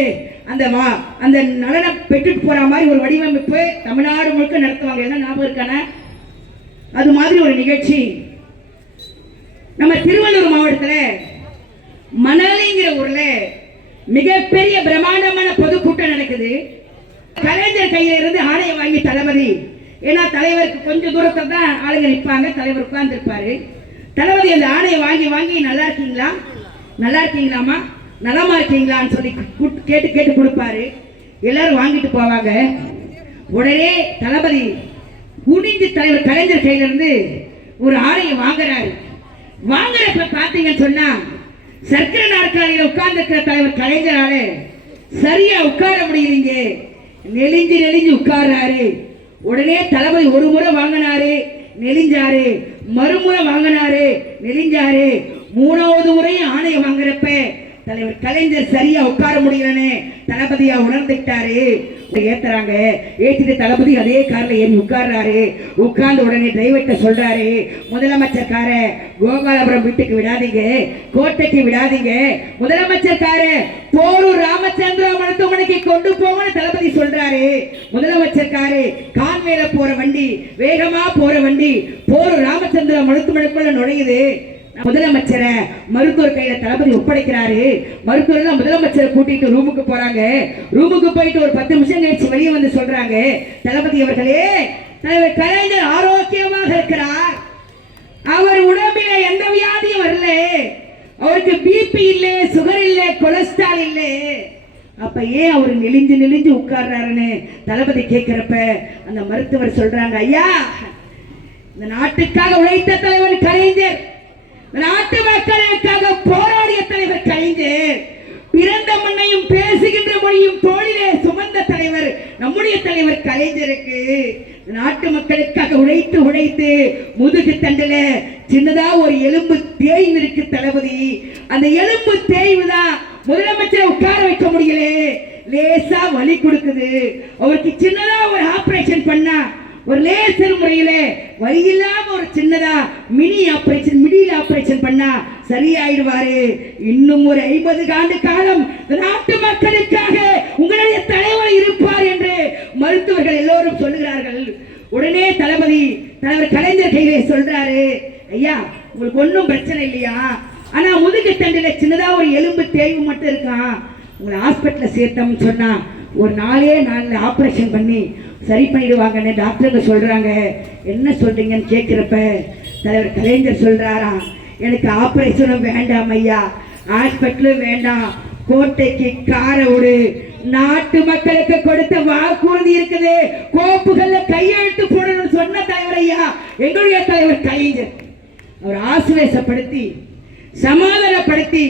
அந்த நலனை பெற்றுட்டு போற மாதிரி ஒரு வடிவமைப்பு தமிழ்நாடு முழுக்க நடத்துவாங்க. என்ன ஞாபகம் இருக்கான? அது மாதிரி ஒரு நிகழ்ச்சி நம்ம திருவள்ளூர் மாவட்டத்தில் மணலிங்கிற ஊர்ல மிகப்பெரிய பிரம்மாண்டமான பொதுக்கூட்டம் நடக்குது. கலைஞர் கையில இருந்து ஆணையை வாங்கி தளபதி, ஏன்னா தலைவருக்கு கொஞ்சம் தூரத்துல தான் ஆளுங்க நிற்பாங்க, தலைவர் உட்கார்ந்து இருப்பாரு. தளபதி அந்த ஆணையை வாங்கி வாங்கி நல்லா இருக்கீங்களா, நல்லா இருக்கீங்களாமா, நலமா இருக்கீங்களான்னு சொல்லி கேட்டு கேட்டு கொடுப்பாரு. எல்லாரும் வாங்கிட்டு போவாங்க. உடனே தளபதி குனிஞ்சு தலைவர் கலைஞர் கையில இருந்து ஒரு ஆணையை வாங்குறாரு. வாங்குறப்ப பாத்தீங்கன்னு சொன்னா, சர்க்கரை நாற்காலியில உட்கார்ந்து இருக்கிற தலைவர் கலைஞரால சரியா உட்கார முடியலீங்க, நெளிஞ்சு நெளிஞ்சு உட்கார்றாரு. உடனே தளபதி ஒரு முறை வாங்கினாரு, நெளிஞ்சாரு, மறுமுறை வாங்கினாரு, நெளிஞ்சாரு, 3வது முறையும் ஆணையை வாங்குறப்ப தலைவர் கலைஞர் சரியா உட்கார முடியலன்னு தளபதியா உணர்ந்துட்டாரு. ஏத்துறாங்க, ஏற்றிட்டு தளபதி அதே கார்ல ஏறி உட்கார்றாரு. உட்கார்ந்து உடனே டிரைவர்கிட்ட சொல்றாரு, முதலமைச்சர் கார கோபாலபுரம் வீட்டுக்கு விடாதீங்க, கோட்டைக்கு விடாதீங்க, முதலமைச்சர் கார போரூர் ராமச்சந்திர மருத்துவமனைக்கு கொண்டு போங்கன்னு தளபதி சொல்றாரு. முதலமைச்சர் காரு கான்மேல போற வண்டி, வேகமா போற வண்டி போரூர் ராமச்சந்திர மருத்துவமனைக்குள்ள நுழையுது. முதலமைச்சரை மருத்துவர் கையில தளபதி ஒப்படைக்கிறாரு. மருத்துவர் முதலமைச்சரை கூட்டிட்டு ரூமுக்கு போறாங்க. ரூமுக்கு போயிட்டு ஒரு 10 நிமிஷம் கழிச்சு வெளியே வந்து சொல்றாங்க, தளபதி அவர்களே, தலைவர் கலைஞர் ஆரோக்கியமாக இருக்கிறார், அவர் உடம்பில எந்த வியாதியும் வரல, அவருக்கு பிபி இல்ல, சுகர் இல்ல, கொலஸ்ட்ரால் இல்ல, அப்ப ஏன் அவர் நெளிஞ்சு நெளிஞ்சு உட்கார்றாருன்னு தளபதி கேட்கிறப்ப அந்த மருத்துவர் சொல்றாங்க, ஐயா இந்த நாட்டுக்காக உழைத்த தலைவர் கலைஞர், நாட்டு மக்களுக்காக போராடிய தலைவர் கலைஞர், பிறந்த மண்ணையும் பேசுகின்ற மொழியும் தோளிலே சுமந்த தலைவர் நம்முடைய தலைவர் கலைஞருக்கு நாட்டு மக்களுக்காக உழைத்து உழைத்து முதுகு தண்டல சின்னதா ஒரு எலும்பு தேய்வு இருக்கு தளபதி. அந்த எலும்பு தேய்வு தான் முதலமைச்சரை உட்கார வைக்க முடியல, லேசா வலி கொடுக்குது. அவருக்கு சின்னதா ஒரு ஆபரேஷன் பண்ணா ஒரு லேசர் முறையில வலி இல்லாம ஒரு சின்னதா மிடில் ஆபரேஷன் பண்ணா சரியாயிடுவாரு. இன்னும் ஒரு 50 ஆண்டு காலம் நாட்டு மக்களுக்காக உங்களுடைய தலைவர் இருப்பார் என்று மருத்துவர்கள் எல்லோரும் சொல்லுகிறார்கள். உடனே தலைவர் கலைஞர் கையிலே சொல்றாரு, ஐயா உங்களுக்கு ஒன்றும் பிரச்சனை இல்லையா, ஆனா முதுகு தண்டில சின்னதா ஒரு எலும்பு தேய்வு மட்டும் இருக்கான், உங்களை ஹாஸ்பிட்டல்ல சேர்த்தோம்னு சொன்னா ஒரு 4 நாள்ல ஆபரேஷன் பண்ணி சரி பண்ணிடுவாங்கன்னு டாக்டருங்க சொல்றாங்க. என்ன சொல்றீங்கன்னு கேட்கிறப்ப தலைவர் கலைஞர் சொல்றாராம், எனக்கு ஆபரேஷனும் வேண்டாம் ஐயா, ஹாஸ்பிட்டலும் வேண்டாம், கோட்டைக்கு கார விடு, நாட்டு மக்களுக்கு கொடுத்த வாக்குறுதி இருக்குது, கோப்புகள்ல கையெழுத்து போடணும்னு சொன்ன தலைவர் ஐயா எங்களுடைய தலைவர் கலைஞர். அவர் ஆசுவேசப்படுத்தி சமாதானப்படுத்தி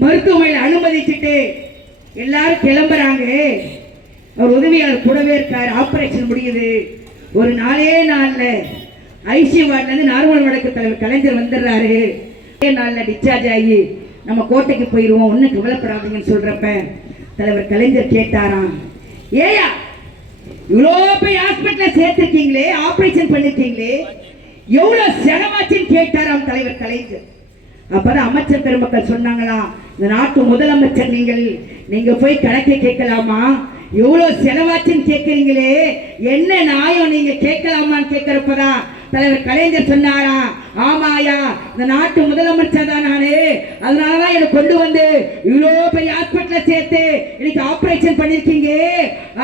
மருத்துவமனையில் அனுமதிச்சுட்டு எல்லாரும் கிளம்புறாங்க. அவர் உதவியாளர் கூடவே இருக்காரு. ஆபரேஷன் முடியுது. ஒரு 4 நாள்ல ஐசியூ வார்டுல இருந்து நார்மல் வடக்கு தலைவர் கலைஞர் வந்துடுறாரு. 4 நாள்ல டிஸ்சார்ஜ் ஆகி நம்ம கோட்டைக்கு போயிடுவோம், ஒன்னும் கவலைப்படாதீங்கன்னு சொல்றப்ப தலைவர் கலைஞர் கேட்டாராம், ஏயா இவ்வளோ போய் ஹாஸ்பிட்டல சேர்த்திருக்கீங்களே, ஆபரேஷன் பண்ணிருக்கீங்களே, எவ்வளவு செலவாச்சுன்னு கேட்டாராம் தலைவர் கலைஞர். அப்பதான் அமைச்சர் பெருமக்கள் சொன்னாங்களாம், இந்த நாட்டு முதலமைச்சர் நீங்க போய் கணக்கை கேட்கலாமா, எவ்வளவு செலவாச்சுன்னு கேட்கறீங்களே, என்ன நியாயம் நீங்க கேட்கலாமான்னு கேட்கிறப்பதான் தலைவர் கலைஞர் சொன்னாரா, ஆமாயா இந்த நாட்டு முதலமைச்சர் தான் நானு, அதனாலதான் எனக்கு கொண்டு வந்து இவ்வளோ பெரிய ஹாஸ்பிட்டல சேர்த்து இன்னைக்கு ஆபரேஷன் பண்ணிருக்கீங்க.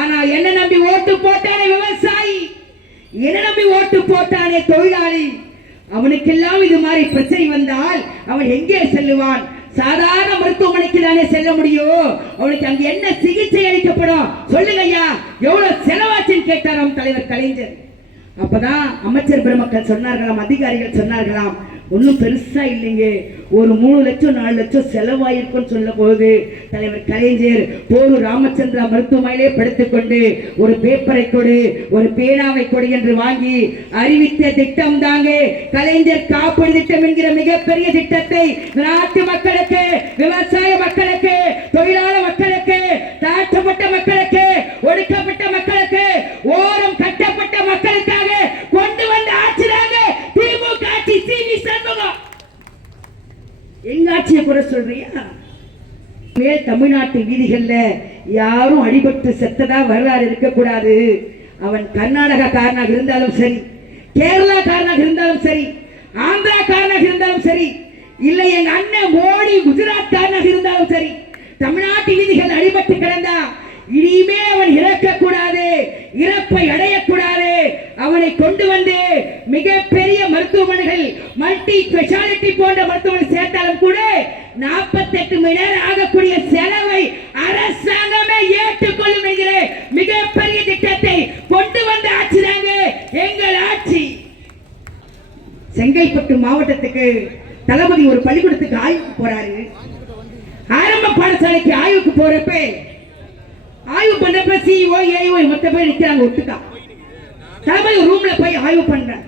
ஆனா என்ன நம்பி ஓட்டு போட்டானே விவசாயி, என்ன நம்பி ஓட்டு போட்டானே தொழிலாளி, அவனுக்கெல்லாம் இது மாதிரி பிரச்சனை வந்தால் அவன் எங்கே செல்லுவான்? சாதாரண மருத்துவமனைக்கு தானே செல்ல முடியும், அவனுக்கு அங்க என்ன சிகிச்சை அளிக்கப்படும் சொல்லுங்க ஐயா, எவ்வளவு செலவாச்சுன்னு கேட்டாராம் தலைவர் கலைஞர். அப்பதான் அமைச்சர் பெருமக்கள் சொன்னார்களாம், அதிகாரிகள் சொன்னார்களாம், ஒன்றும் பெருசா இல்லைங்க, ஒரு 3 லட்சம் 4 லட்சம் செலவாயிருக்கும் சொல்ல போது தலைவர் கலைஞர் போரூர் ராமச்சந்திரா மருத்துவமனையிலே படுத்துக்கொண்டு ஒரு பேப்பரை கொடு, ஒரு பேனாவை கொடு என்று வாங்கி அறிவித்த திட்டம் தாங்க கலைஞர் காப்பீடு திட்டம் என்கிற மிகப்பெரிய திட்டத்தை நாட்டு மக்களுக்கு, விவசாய மக்களுக்கு, தொழிலாளர் மக்களுக்கு, தாழ்த்தப்பட்ட மக்களுக்கு, ஒடுக்கப்பட்ட மக்களுக்கு, ஓரம் கட்டப்பட்ட மக்களுக்காக கொண்டு வந்த ஆட்சியாக திமுக ஆட்சி. சிவி சண்முகம் எங்க ஆட்சியை குறை சொல்றியா? தமிழ்நாட்டு வீதிகள்ல யாரும் அடிபட்டு செத்ததா வரலாறு இருக்கக்கூடாது. அவன் கர்நாடகா காரனாக இருந்தாலும் சரி, கேரளா காரனாக இருந்தாலும் சரி, ஆந்திரா காரனாக இருந்தாலும் சரி, இல்லை எங்க அண்ணன் மோடி குஜராத் காரனாக இருந்தாலும் சரி, தமிழ்நாட்டு வீதிகள் அடிபட்டு கிடந்தா இனிமே அவன் இறக்கக்கூடாது, இறப்பை அடையக்கூடாது. அவனை கொண்டு வந்து மிகப்பெரிய மருத்துவமனைகள், மல்டி ஸ்பெஷாலிட்டி போன்ற மருத்துவமனை சேர்த்தாலும் கூட 48 மணி நேரம் ஆகக்கூடிய செலவை அரசாங்கமே ஏற்றுக்கொள்ளும் என்கிற மிகப்பெரிய திட்டத்தை கொண்டு வந்த ஆட்சி தாங்க எங்கள் ஆட்சி. செங்கல்பட்டு மாவட்டத்துக்கு தளபதி ஒரு பள்ளிக்கூடத்துக்கு ஆய்வுக்கு போறாரு. ஆரம்ப பாடசாலைக்கு ஆய்வுக்கு போறப்ப ஆய்வு பண்றப்ப சிஓ ஏஓ மொத்த பேர் நிக்கிறாங்க ஒட்டுக்கா. தளபதி ரூம்ல போய் ஆய்வு பண்றேன்.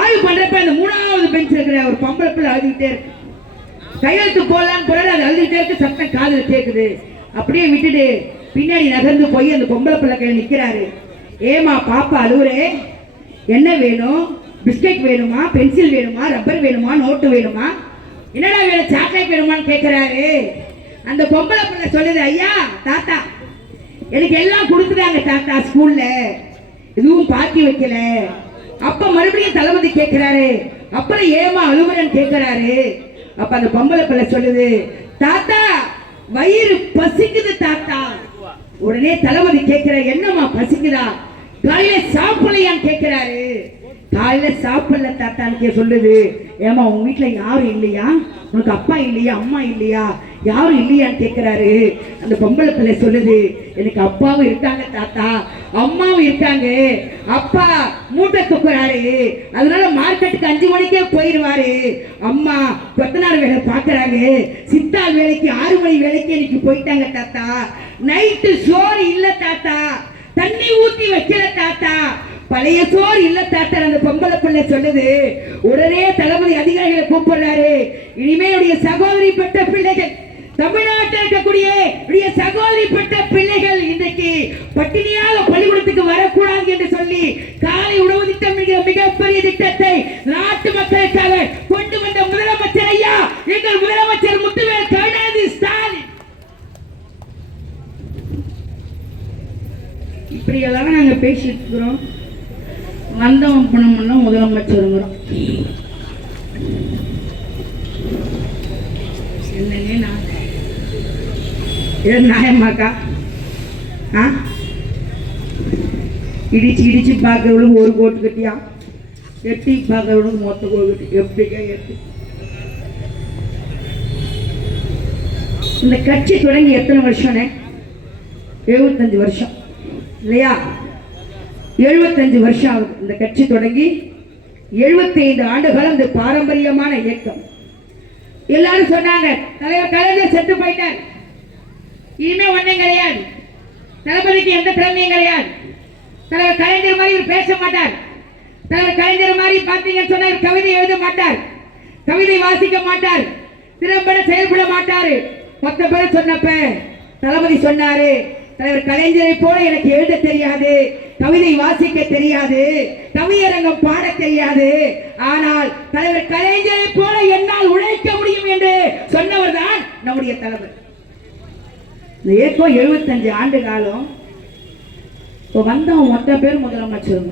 ஆய்வு பண்றப்ப அந்த 3வது பெஞ்ச் இருக்கிற ஒரு பொம்பளை பிள்ளை அழுதுகிட்டே இருக்கு. கையெழுத்து போடலான்னு போறாரு, அது அழுதுகிட்டே இருக்கு, சத்தம் காதுல கேக்குது. அப்படியே விட்டுட்டு பின்னாடி நகர்ந்து போய் அந்த பொம்பளை பிள்ளை கையில நிக்கிறாரு. ஏமா பாப்பா அழுவுறே, என்ன வேணும்? பிஸ்கெட் வேணுமா, பென்சில் வேணுமா, ரப்பர் வேணுமா, நோட்டு வேணுமா, என்னடா வேணும், சாக்லேட் வேணுமான்னு கேட்கிறாரு. அந்த பொம்பளை பிள்ளை சொல்லுது, ஐயா தாத்தா எனக்கு எல்லாம் கொடுத்துட்டாங்க தாத்தா, ஸ்கூல்ல எதுவும் பாக்கி வைக்கல. அப்ப மறுபடியும் தளபதி கேட்கிறாரு, அப்புறம் ஏமா அழுவுறன்னு கேட்கிறாரு. அப்ப அந்த பொம்பளை பிள்ளை சொல்லுது, தாத்தா வயிறு பசிக்குது தாத்தா. உடனே தளபதி கேட்கிற, என்னம்மா பசிக்குதா, காலையில சாப்பிடலையான்னு கேட்கிறாரு. காலையில சாப்பிடல தாத்தான்னு சொல்லுது. ஏமா உங்க வீட்டுல யாரும் இல்லையா, உனக்கு அப்பா இல்லையா, அம்மா இல்லையா, யாரும் இல்லையான்னு கேட்கிறாரு. அந்த பொம்பளை பிள்ளை சொல்லுது, எனக்கு அப்பாவும் இருக்காங்க தாத்தா, அம்மாவும் இருக்காங்க. அப்பா மூட்டை தூக்குறாரு, அதனால மார்க்கெட்டுக்கு 5 மணிக்கே போயிடுவாரு. அம்மா கொத்தனார் வேலை பார்க்கறாங்க, சித்தாள் வேலைக்கு 6 மணி வேலைக்கு இன்னைக்கு போயிட்டாங்க தாத்தா. நைட்டு சோறு இல்ல தாத்தா, தண்ணி ஊத்தி வைக்கல தாத்தா, பழைய சோறு இல்ல தாத்தா. அந்த பொம்பளை பிள்ளை சொல்லுது. உடனே தளபதி அதிகாரிகளை கூப்பிடுறாரு. இனிமே சகோதரி பெற்ற பிள்ளைகள், தமிழ்நாட்டில் இருக்கக்கூடிய சகோதரி பெற்ற பிள்ளைகள் இன்றைக்கு பட்டினியாக பள்ளிக்கூடத்துக்கு வரக்கூடாது என்று சொல்லி காலை உணவு திட்டம் மிகப்பெரிய திட்டத்தை நாட்டு மக்களுக்காக கொண்டு வந்த முதலமைச்சர் ஐயா, எங்கள் முதலமைச்சர் முத்துவேல் கருணாநிதி ஸ்டாலின். இப்படியெல்லாம் நாங்க பேசிட்டு இருக்கிறோம். வந்தவன் பணம்னா முதலமைச்சருங்கிறோம். என்னன்னே நான் நியாயமாக்கா? இடிச்சு பார்க்கறவளுக்கு ஒரு கோட்டு கட்டியா, எட்டி பார்க்கறவளுக்கு மொத்த கோட்டு கட்டி, எப்படிக்கா எட்டு? இந்த கட்சி தொடங்கி எத்தனை வருஷம்னே? 75 வருஷம் இல்லையா? 75 வருஷம் ஆகுது இந்த கட்சி தொடங்கி. 75 ஆண்டுகள் இந்த பாரம்பரியமான இயக்கம். எல்லாரும் சொன்னாங்க தலைவர் கலைஞர் செத்து போயிட்டார், இனிமே ஒன்றும் கிடையாது, தளபதிக்கு எந்த திறமையும் கிடையாது, தலைவர் கலைஞர் மாதிரி இவர் பேச மாட்டார், தலைவர் கலைஞர் மாதிரி பார்த்தீங்கன்னு சொன்னா கவிதை எழுத மாட்டார், கவிதை வாசிக்க மாட்டார், திறம்பட செயல்பட மாட்டாரு. 10 பேர் சொன்னப்ப தளபதி சொன்னாரு, தலைவர் கலைஞரை போல எனக்கு எழுத தெரியாது, கவிதை வாசிக்க தெரியாது, கவியரங்கம் பாட தெரியாது, ஆனால் தலைவர் கலைஞரை போல என்னால் உழைக்க முடியும் என்று சொன்னவர் தான் நம்முடைய தலைவர். இந்த இயக்கம் 75 ஆண்டு காலம். இப்போ வந்தவங்க மொத்த பேர் முதலமைச்சர்.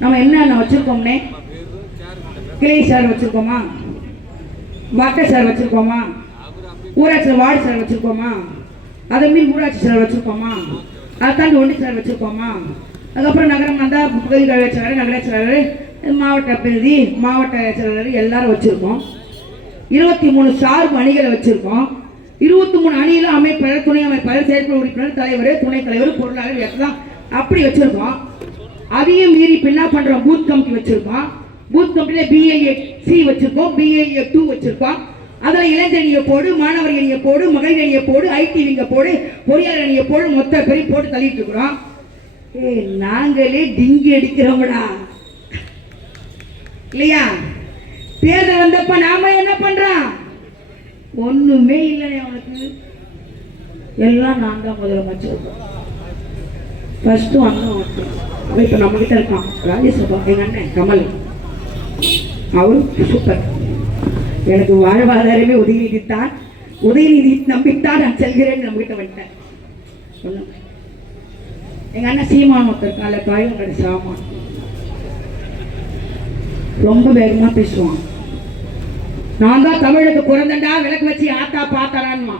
நம்ம என்ன வச்சிருக்கோம்னே? கிளை சார் வச்சிருக்கோமா? வாட்டர் சார் வச்சிருக்கோமா? ஊராட்சி வார்டு சார் வச்சிருக்கோமா? அதை மீறி ஊராட்சி சார் வச்சிருக்கோமா? அதை தாண்டி ஒன்றிய சார் வச்சிருக்கோமா? அதுக்கப்புறம் நகரம் வந்தால் பகுதி செயலாளர், நகராட்சி செயலாளர், மாவட்ட பிரதி, மாவட்ட செயலாளர் எல்லாரும் வச்சிருக்கோம். 23 சார்பு அணிகளை வச்சிருக்கோம். 23 அணியில அமைப்பாளர், துணை அமைப்பாளர், செயற்குழு உறுப்பினர், தலைவர், துணைத் தலைவர், பொருளாளர் எல்லாம் அப்படி வச்சிருக்கோம். அதையும் மீறி என்ன பண்றோம்? பூத் கமிட்டி வச்சிருக்கோம். பூத் கமிட்டியில BIA-C வச்சிருக்கோம், BIA-2 வச்சிருக்கோம். அதில் இளைஞணியை போடு, மாணவர் அணியை போடு, மகளிர் அணியை போடு, IT விங்க போடு, பொறியாளர் அணியை போடு, மொத்த பெரிய போட்டு தள்ளிட்டு இருக்கிறோம். நாங்களே டிங்கி அடிக்கிறோம்டா இல்லையா? தேர்தல் வந்தப்ப நாம என்ன பண்றோம்? ஒண்ணுமே இல்லையா அவனுக்கு? எல்லாம் நான் தான் முதலமைச்சர். ஃபர்ஸ்ட் வந்தோம். இப்ப நம்ம கிட்ட இருக்கான் ராஜ்யசபா எங்க அண்ணன் கமல், அவரு சூப்பர். எனக்கு வாழ்வாதாரமே உதயநிதி தான், உதயநிதி நம்பித்தான் நான் செல்கிறேன். நம்ம கிட்ட வந்துட்டேன். எங்க அண்ணன் சீமான் ஒருத்தர் கால காயங்கட சாமான் ரொம்ப வேகமா பேசுவான். நான் தான் தமிழுக்கு பிறந்தண்டா, விளக்கு வச்சு ஆத்தா பாத்தாரான்மா.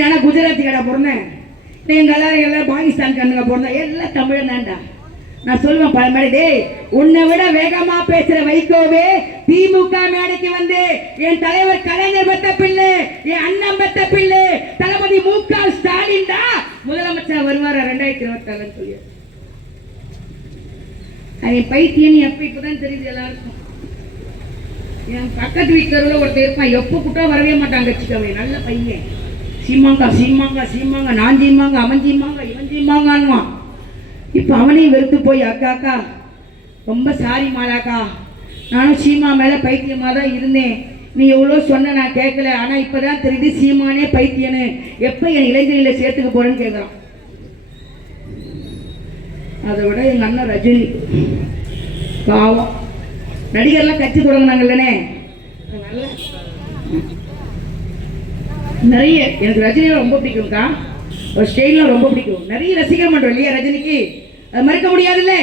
நான் குஜராத்தி கடை பிறந்தேன், நீங்க எல்லாரும் பாகிஸ்தான் கண்ணுங்க பிறந்தேன், எல்லாம் தமிழ் தான்டா. நான் சொல்லுவேன் பல மேடை, டேய் உன்னை விட வேகமா பேசுற வைகோவே திமுக மேடைக்கு வந்து என் தலைவர் கலைஞர் பெத்த பிள்ளை, என் அண்ணன் பெத்த பிள்ளை தளபதி MK ஸ்டாலின் தான் முதலமைச்சர் வருவாரா 2024 சொல்லி. அவன் பைத்தியம் இப்பதான் தெரியுது எல்லாருக்கும். என் பக்கத்து வீட்டுல ஒருத்தர் இருப்பான், எப்ப கூட்டா வரவே மாட்டாங்க கட்சிக்கவே, நல்ல பையன். சீமாங்கா சீமாங்கா சீமாங்க, நான் சீமாங்க, அவன் சீமாங்க, இவன் சீமாங்கான்வான். இப்ப அவனையும் வெறுத்து போய் அக்கா அக்கா ரொம்ப சாரி மாலாக்கா, நானும் சீமா மேல பைத்தியமா தான் இருந்தேன், நீ எவ்வளோ சொன்ன நான் கேட்கல, ஆனா இப்பதான் தெரியுது சீமானே பைத்தியன்னு, எப்ப என் இளைஞர்களை சேர்த்துக்க போறேன்னு கேட்கிறான். அதை விட எங்க அண்ணன் ரஜினி பாவம், நடிகர்லாம் கட்சி தொடங்கினாங்கல்லனே, நிறைய எனக்கு ரஜினியை ரொம்ப பிடிக்கும்க்கா, ஒரு ஸ்டைல்லாம் ரொம்ப பிடிக்கும், நிறைய ரசிகர் மன்றம் இல்லையா ரஜினிக்கு, அது மறுக்க முடியாதுல்ல.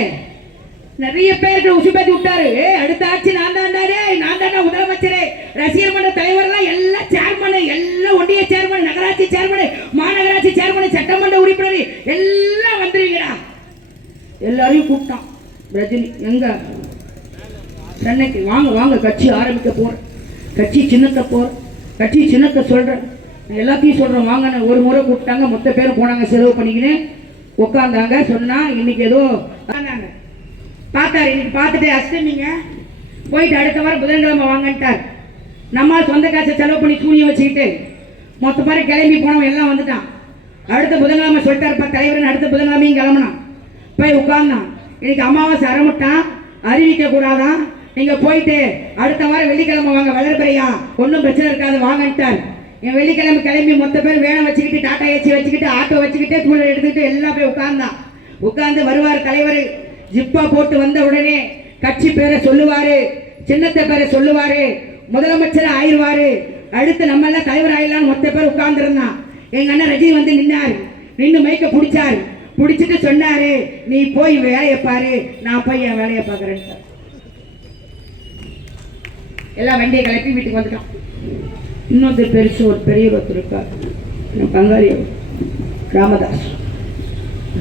நிறைய பேருக்கு உசு பேத்தி விட்டாரு, அடுத்த ஆட்சி நான் தாண்டாரு, நான் தாண்டா முதலமைச்சரு, ரசிகர் மன்ற தலைவர்லாம் எல்லாம் சேர்மன், எல்லாம் ஒன்றிய சேர்மன், நகராட்சி சேர்மன், மாநகராட்சி சேர்மன், சட்டமன்ற உறுப்பினர் எல்லாம் வந்துருவீங்கடா. எல்லாரையும் கூப்பிட்டான் ரஜினி. எங்க சென்னைக்கு வாங்க வாங்க, கட்சி ஆரம்பிக்க போற, கட்சி சின்னத்தை போற, கட்சி சின்னத்தை சொல்கிறேன், எல்லாத்தையும் சொல்கிறேன். வாங்க, ஒரு முறை கூப்பிட்டாங்க, மொத்த பேரும் போனாங்க, செலவு பண்ணிக்கின்னு உட்காந்தாங்க. சொன்னால் இன்னைக்கு ஏதோ வந்தாங்க, பார்த்தாரு. இன்னைக்கு பார்த்துட்டு அஷ்டமிங்க போயிட்டு அடுத்த வாரம் புதன்கிழமை வாங்கன்ட்டார். நம்ம சொந்த காசை செலவு பண்ணி சூனியை வச்சுக்கிட்டு மொத்த பேரை கிளம்பி போனவன் எல்லாம் வந்துட்டான். அடுத்த புதன்கிழமை சொல்லிட்டாருப்பா தலைவரன், அடுத்த புதன்கிழமையும் கிளம்புனான். போய் உட்கார்ந்தான். இன்னைக்கு அமாவாசை அறமுட்டான், அறிவிக்க கூடாதான். நீங்க போயிட்டு அடுத்த வாரம் வெள்ளிக்கிழமை வாங்க, வளர்பிறையா, ஒன்றும் பிரச்சனை இருக்காது வாங்கன்ட்டார். என் வெள்ளிக்கிழமை கிளம்பி மொத்த பேர் வேனை வச்சுக்கிட்டு, டாட்டா ஏசி வச்சுக்கிட்டு, ஆட்டோ வச்சுக்கிட்டு, டூலர் எடுத்துக்கிட்டு எல்லாம் போய் உட்கார்ந்தான். உட்கார்ந்து வருவார் தலைவர். ஜிப்பா போட்டு வந்த உடனே கட்சி பேரை சொல்லுவாரு, சின்னத்தை பேரை சொல்லுவாரு, முதலமைச்சர் ஆயிடுவாரு. அடுத்து நம்ம எல்லாம் தலைவர் ஆயிடலாம். மொத்த பேர் உட்கார்ந்து இருந்தான். எங்க அண்ணன் ரஜினி வந்து நின்னாரு. நின்று மைக்க பிடிச்சாரு. பிடிச்சிட்டு சொன்னாரு, நீ போய் வேலையை பாரு, நான் போய் என் வேலையை பார்க்கறேன். எல்லாம் வண்டியை கிளப்பி வீட்டுக்கு வந்துட்டான். இன்னொருத்தர் பெருசு ஒரு பெரிய ஒருத்தர் இருக்கார், பங்காளி ராமதாஸ்,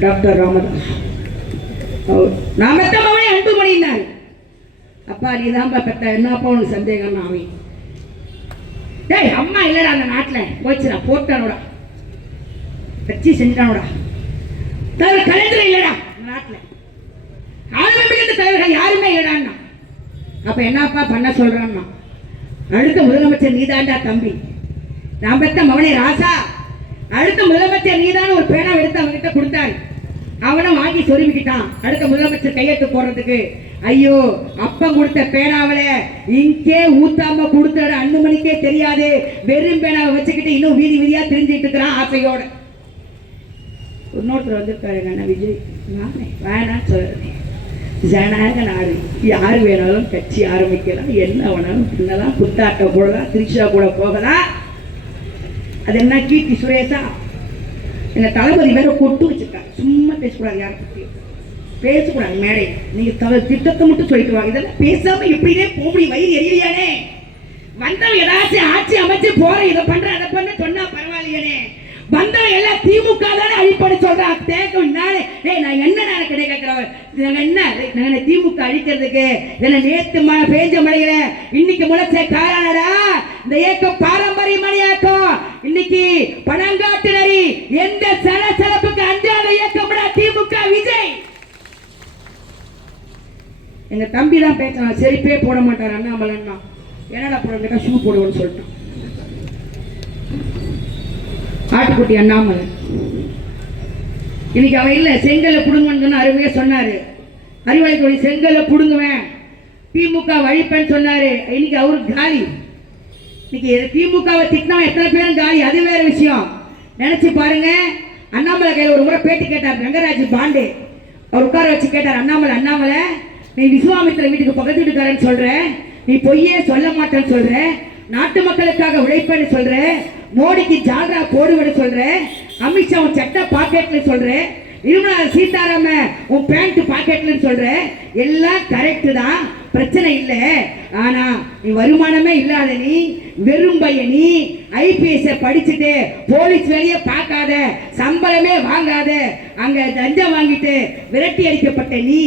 டாக்டர் ராமதாஸ். அவர் நான் பெத்தமாவே அன்பு பண்ணினார். அப்பா நீ தான் பெத்த, என்னப்பா உனக்கு சந்தேகம்னா அவன், டேய் அம்மா இல்லடா அந்த நாட்டில் போச்சுடா, போட்டானோடா, கட்சி செஞ்சானோடா, தலைவர் கலைஞர் இல்லடா அந்த நாட்டில், ஆளுமை தலைவர்கள் யாருமே இல்லடான்னா. அப்ப என்னப்பா பண்ண சொல்றான்னா, அடுத்த முதலமைச்சர் நீதாண்டா தம்பி, நான் பெத்த மகனே ராசா, அடுத்த முதலமைச்சர் நீதான் ஒரு பேனா எடுத்து அவன்கிட்ட கொடுத்தாரு. அவனும் வாங்கி சொருவிக்கிட்டான் அடுத்த முதலமைச்சர் கையெழுத்து போடுறதுக்கு. ஐயோ அப்பம் கொடுத்த பேனாவில இங்கே ஊத்தாம கொடுத்த அன்புமணிக்கே தெரியாது, வெறும் பேனாவை வச்சுக்கிட்டு இன்னும் வீதி வீதியா தெரிஞ்சுட்டு இருக்கிறான் ஆசையோட. இன்னொருத்தர் வந்திருக்காரு அண்ணா விஜய், நானே வேணான்னு சொல்றேன். ஜனநாயக நாடு, யார் வேணாலும் கட்சி ஆரம்பிக்கலாம், என்ன வேணாலும் பண்ணலாம், புத்தாட்ட போடலாம், திரிஷா கூட போகலாம். அது என்ன கீர்த்தி சுரேஷா, எங்க தளபதி வேற கொட்டு வச்சிருக்காங்க. சும்மா பேசக்கூடாது, யாரை பத்தி பேசக்கூடாது மேடை. நீங்க திட்டத்தை மட்டும் சொல்லிட்டு வாங்க, இதெல்லாம் பேசாம எப்படினே போடி வயிறு எரியலையானே. வந்தவன் ஏதாச்சும் ஆட்சி அமைச்சு போற, இதை பண்ற அதை பண்ண சொன்னா பரவாயில்லையானே. வந்தவன் எல்லாம் திமுக தானே அழிப்பட சொல்றான். தேக்கம் நானே நான் என்ன கிடை கேட்கிறவன், என்ன திமுக அழிக்கிறதுக்கு என்ன நேத்து பேஞ்ச மழையில இன்னைக்கு முளைச்ச காரணடா இந்த இயக்கம் பாரம்பரியமான இயக்கம். இன்னைக்கு பணங்காட்டு நரி எந்த சலசலப்புக்கு அஞ்சாத இயக்கம்டா திமுக விஜய். எங்க தம்பி தான் பேசுறான், செருப்பே போட மாட்டார் அண்ணாமலைன்னா. என்னடா போட ஷூ போடுவோன்னு சொல்லிட்டான். ஆட்டுக்குட்டி அண்ணாமலை இன்னைக்கு அவன் இல்லை, செங்கல்ல புடுங்கன்னு அருமையா சொன்னாரு. அறிவாளி தொழி செங்கல்ல புடுங்குவேன், திமுக அழிப்பேன்னு சொன்னாரு. இன்னைக்கு அவருக்கு காலி. இன்னைக்கு திமுகவை திட்டினா எத்தனை பேரும் காலி, அது வேற விஷயம். நினைச்சு பாருங்க. அண்ணாமலை கையில் ஒரு முறை பேட்டி கேட்டார் ரங்கராஜ் பாண்டே. அவர் உட்கார வச்சு கேட்டார், அண்ணாமலை அண்ணாமலை நீ விஸ்வாமித்திர வீட்டுக்கு பக்கத்து வீட்டுக்காரன்னு சொல்ற, நீ பொய்யே சொல்ல மாட்டேன்னு சொல்ற, நாட்டு மக்களுக்காக உழைப்பேன்னு சொல்ற, மோடிக்கு ஜால்ரா போடுவேன்னு சொல்ற, அமித்ஷா உன் சட்டை பாக்கெட்ல சொல்ற, நிர்மலா சீதாராம உன் பேண்ட் பாக்கெட்ல சொல்ற, எல்லாம் கரெக்ட் தான், பிரச்சனை இல்லை. ஆனா நீ வருமானமே இல்லாத, நீ வெறும் பையன், நீ ஐபிஎஸ் படிச்சுட்டு போலீஸ் வேலையே பார்க்காத, சம்பளமே வாங்காத, அங்க லஞ்சம் வாங்கிட்டு விரட்டி அடிக்கப்பட்ட நீ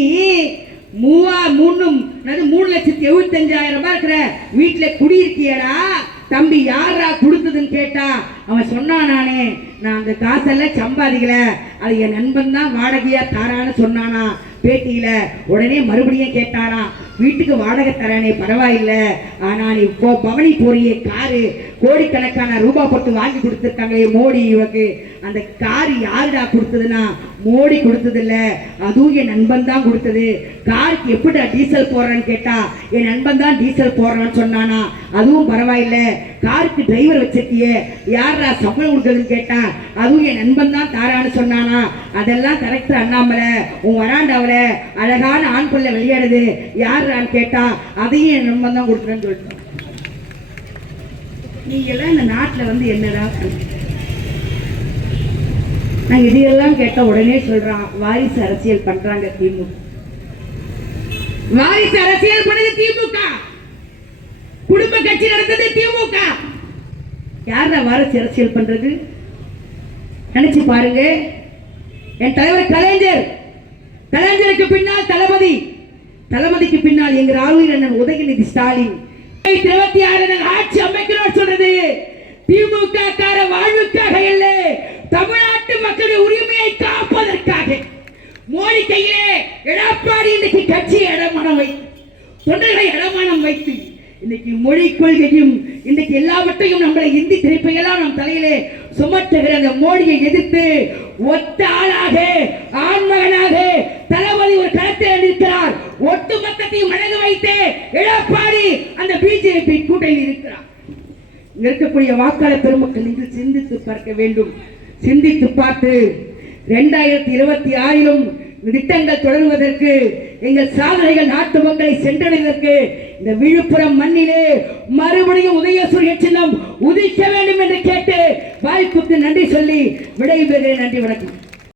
3,75,000 ரூபாய் இருக்கிற வீட்டுல குடியிருக்கியடா தம்பி, யாரா கொடுத்ததுன்னு கேட்டா அவன் சொன்னான், நானே நான் அந்த காசெல்லாம் சம்பாதிக்கல, அது என் நண்பன் தான் வாடகையா தாரான்னு சொன்னானா பேட்டியில. உடனே மறுபடியும் கேட்டானா, வீட்டுக்கு வாடகை தரானே பரவாயில்லை, ஆனா நீ பவனி போறியே காரு, கோடிக்கணக்கான ரூபாய் போட்டு வாங்கி கொடுத்துருக்காங்களே மோடி, இவக்கு அந்த கார் யாருடா கொடுத்ததுன்னா மோடி கொடுத்தது இல்ல, அதுவும் என் நண்பன் தான் கொடுத்தது. காருக்கு எப்படிடா டீசல் போடுறேன்னு கேட்டா என் நண்பன் தான் டீசல் போடுறான்னு சொன்னானா, அதுவும் பரவாயில்லை. காருக்கு டிரைவர் வச்சிருக்கியே, யாரா சம்பளம் கொடுத்ததுன்னு கேட்டா அதுவும் என் நண்பன் தான் தாரான்னு சொன்னானா, அதெல்லாம் கரெக்ட் அண்ணாமலை. உன் வராண்டாவில் அழகான ஆண் பிள்ளை விளையாடுது, யாரான்னு கேட்டா அதையும் என் நண்பன் தான் கொடுக்குறேன்னு சொல்லிட்டான். நீங்க எல்லாம் இந்த நாட்டில் வந்து என்னடா நான் இதையெல்லாம் கேட்ட உடனே சொல்றான், வாரிசு அரசியல் பண்றாங்க திமுக. வாரிசு அரசியல் பண்ணது திமுக, குடும்ப கட்சி நடந்தது திமுக. யாரா வாரிசு அரசியல் பண்றது? நினைச்சு பாருங்க. என் தலைவர் கலைஞர், கலைஞருக்கு பின்னால் தளபதி, தளபதிக்கு பின்னால் எங்கள் ஆளுநர் அண்ணன் உதயநிதி ஸ்டாலின், 26 ஆட்சி அமைக்கிறோம் சொல்றது திமுக கார வாழ்வுக்காக இல்ல, தமிழ்நாட்டு மக்களுடைய உரிமையை காப்பதற்காக. மோடி கையிலே எடப்பாடி இன்னைக்கு கட்சியை இடமானம் வைத்து, தொண்டர்களை இடமானம் வைத்து, இன்னைக்கு மொழி கொள்கையும் இன்னைக்கு எல்லாவற்றையும் நம்மளை இந்தி திரைப்பையெல்லாம் நம் தலையிலே சுமத்துகிற அந்த மோடியை எதிர்த்து ஒத்த ஆளாக ஆண்மகனாக தளபதி ஒரு களத்தில் நிற்கிறார். ஒட்டு மொத்தத்தையும் அடகு வைத்து எடப்பாடி அந்த பிஜேபி கூட்டணியில் இருக்கிறார். இருக்கக்கூடிய வாக்காளர் பெருமக்கள் நீங்கள் சிந்தித்து பார்க்க வேண்டும். சிந்தித்து பார்த்து 2026 திட்டங்கள் தொடர்வதற்கு, எங்கள் சாதனைகள் நாட்டு மக்களை சென்றடைவதற்கு இந்த விழுப்புரம் மண்ணிலே மறுபடியும் உதயசூரிய சின்னம் உதிக்க வேண்டும் என்று கேட்டு வாய்ப்புக்கு நன்றி சொல்லி விடைபெறுகிறேன். நன்றி, வணக்கம்.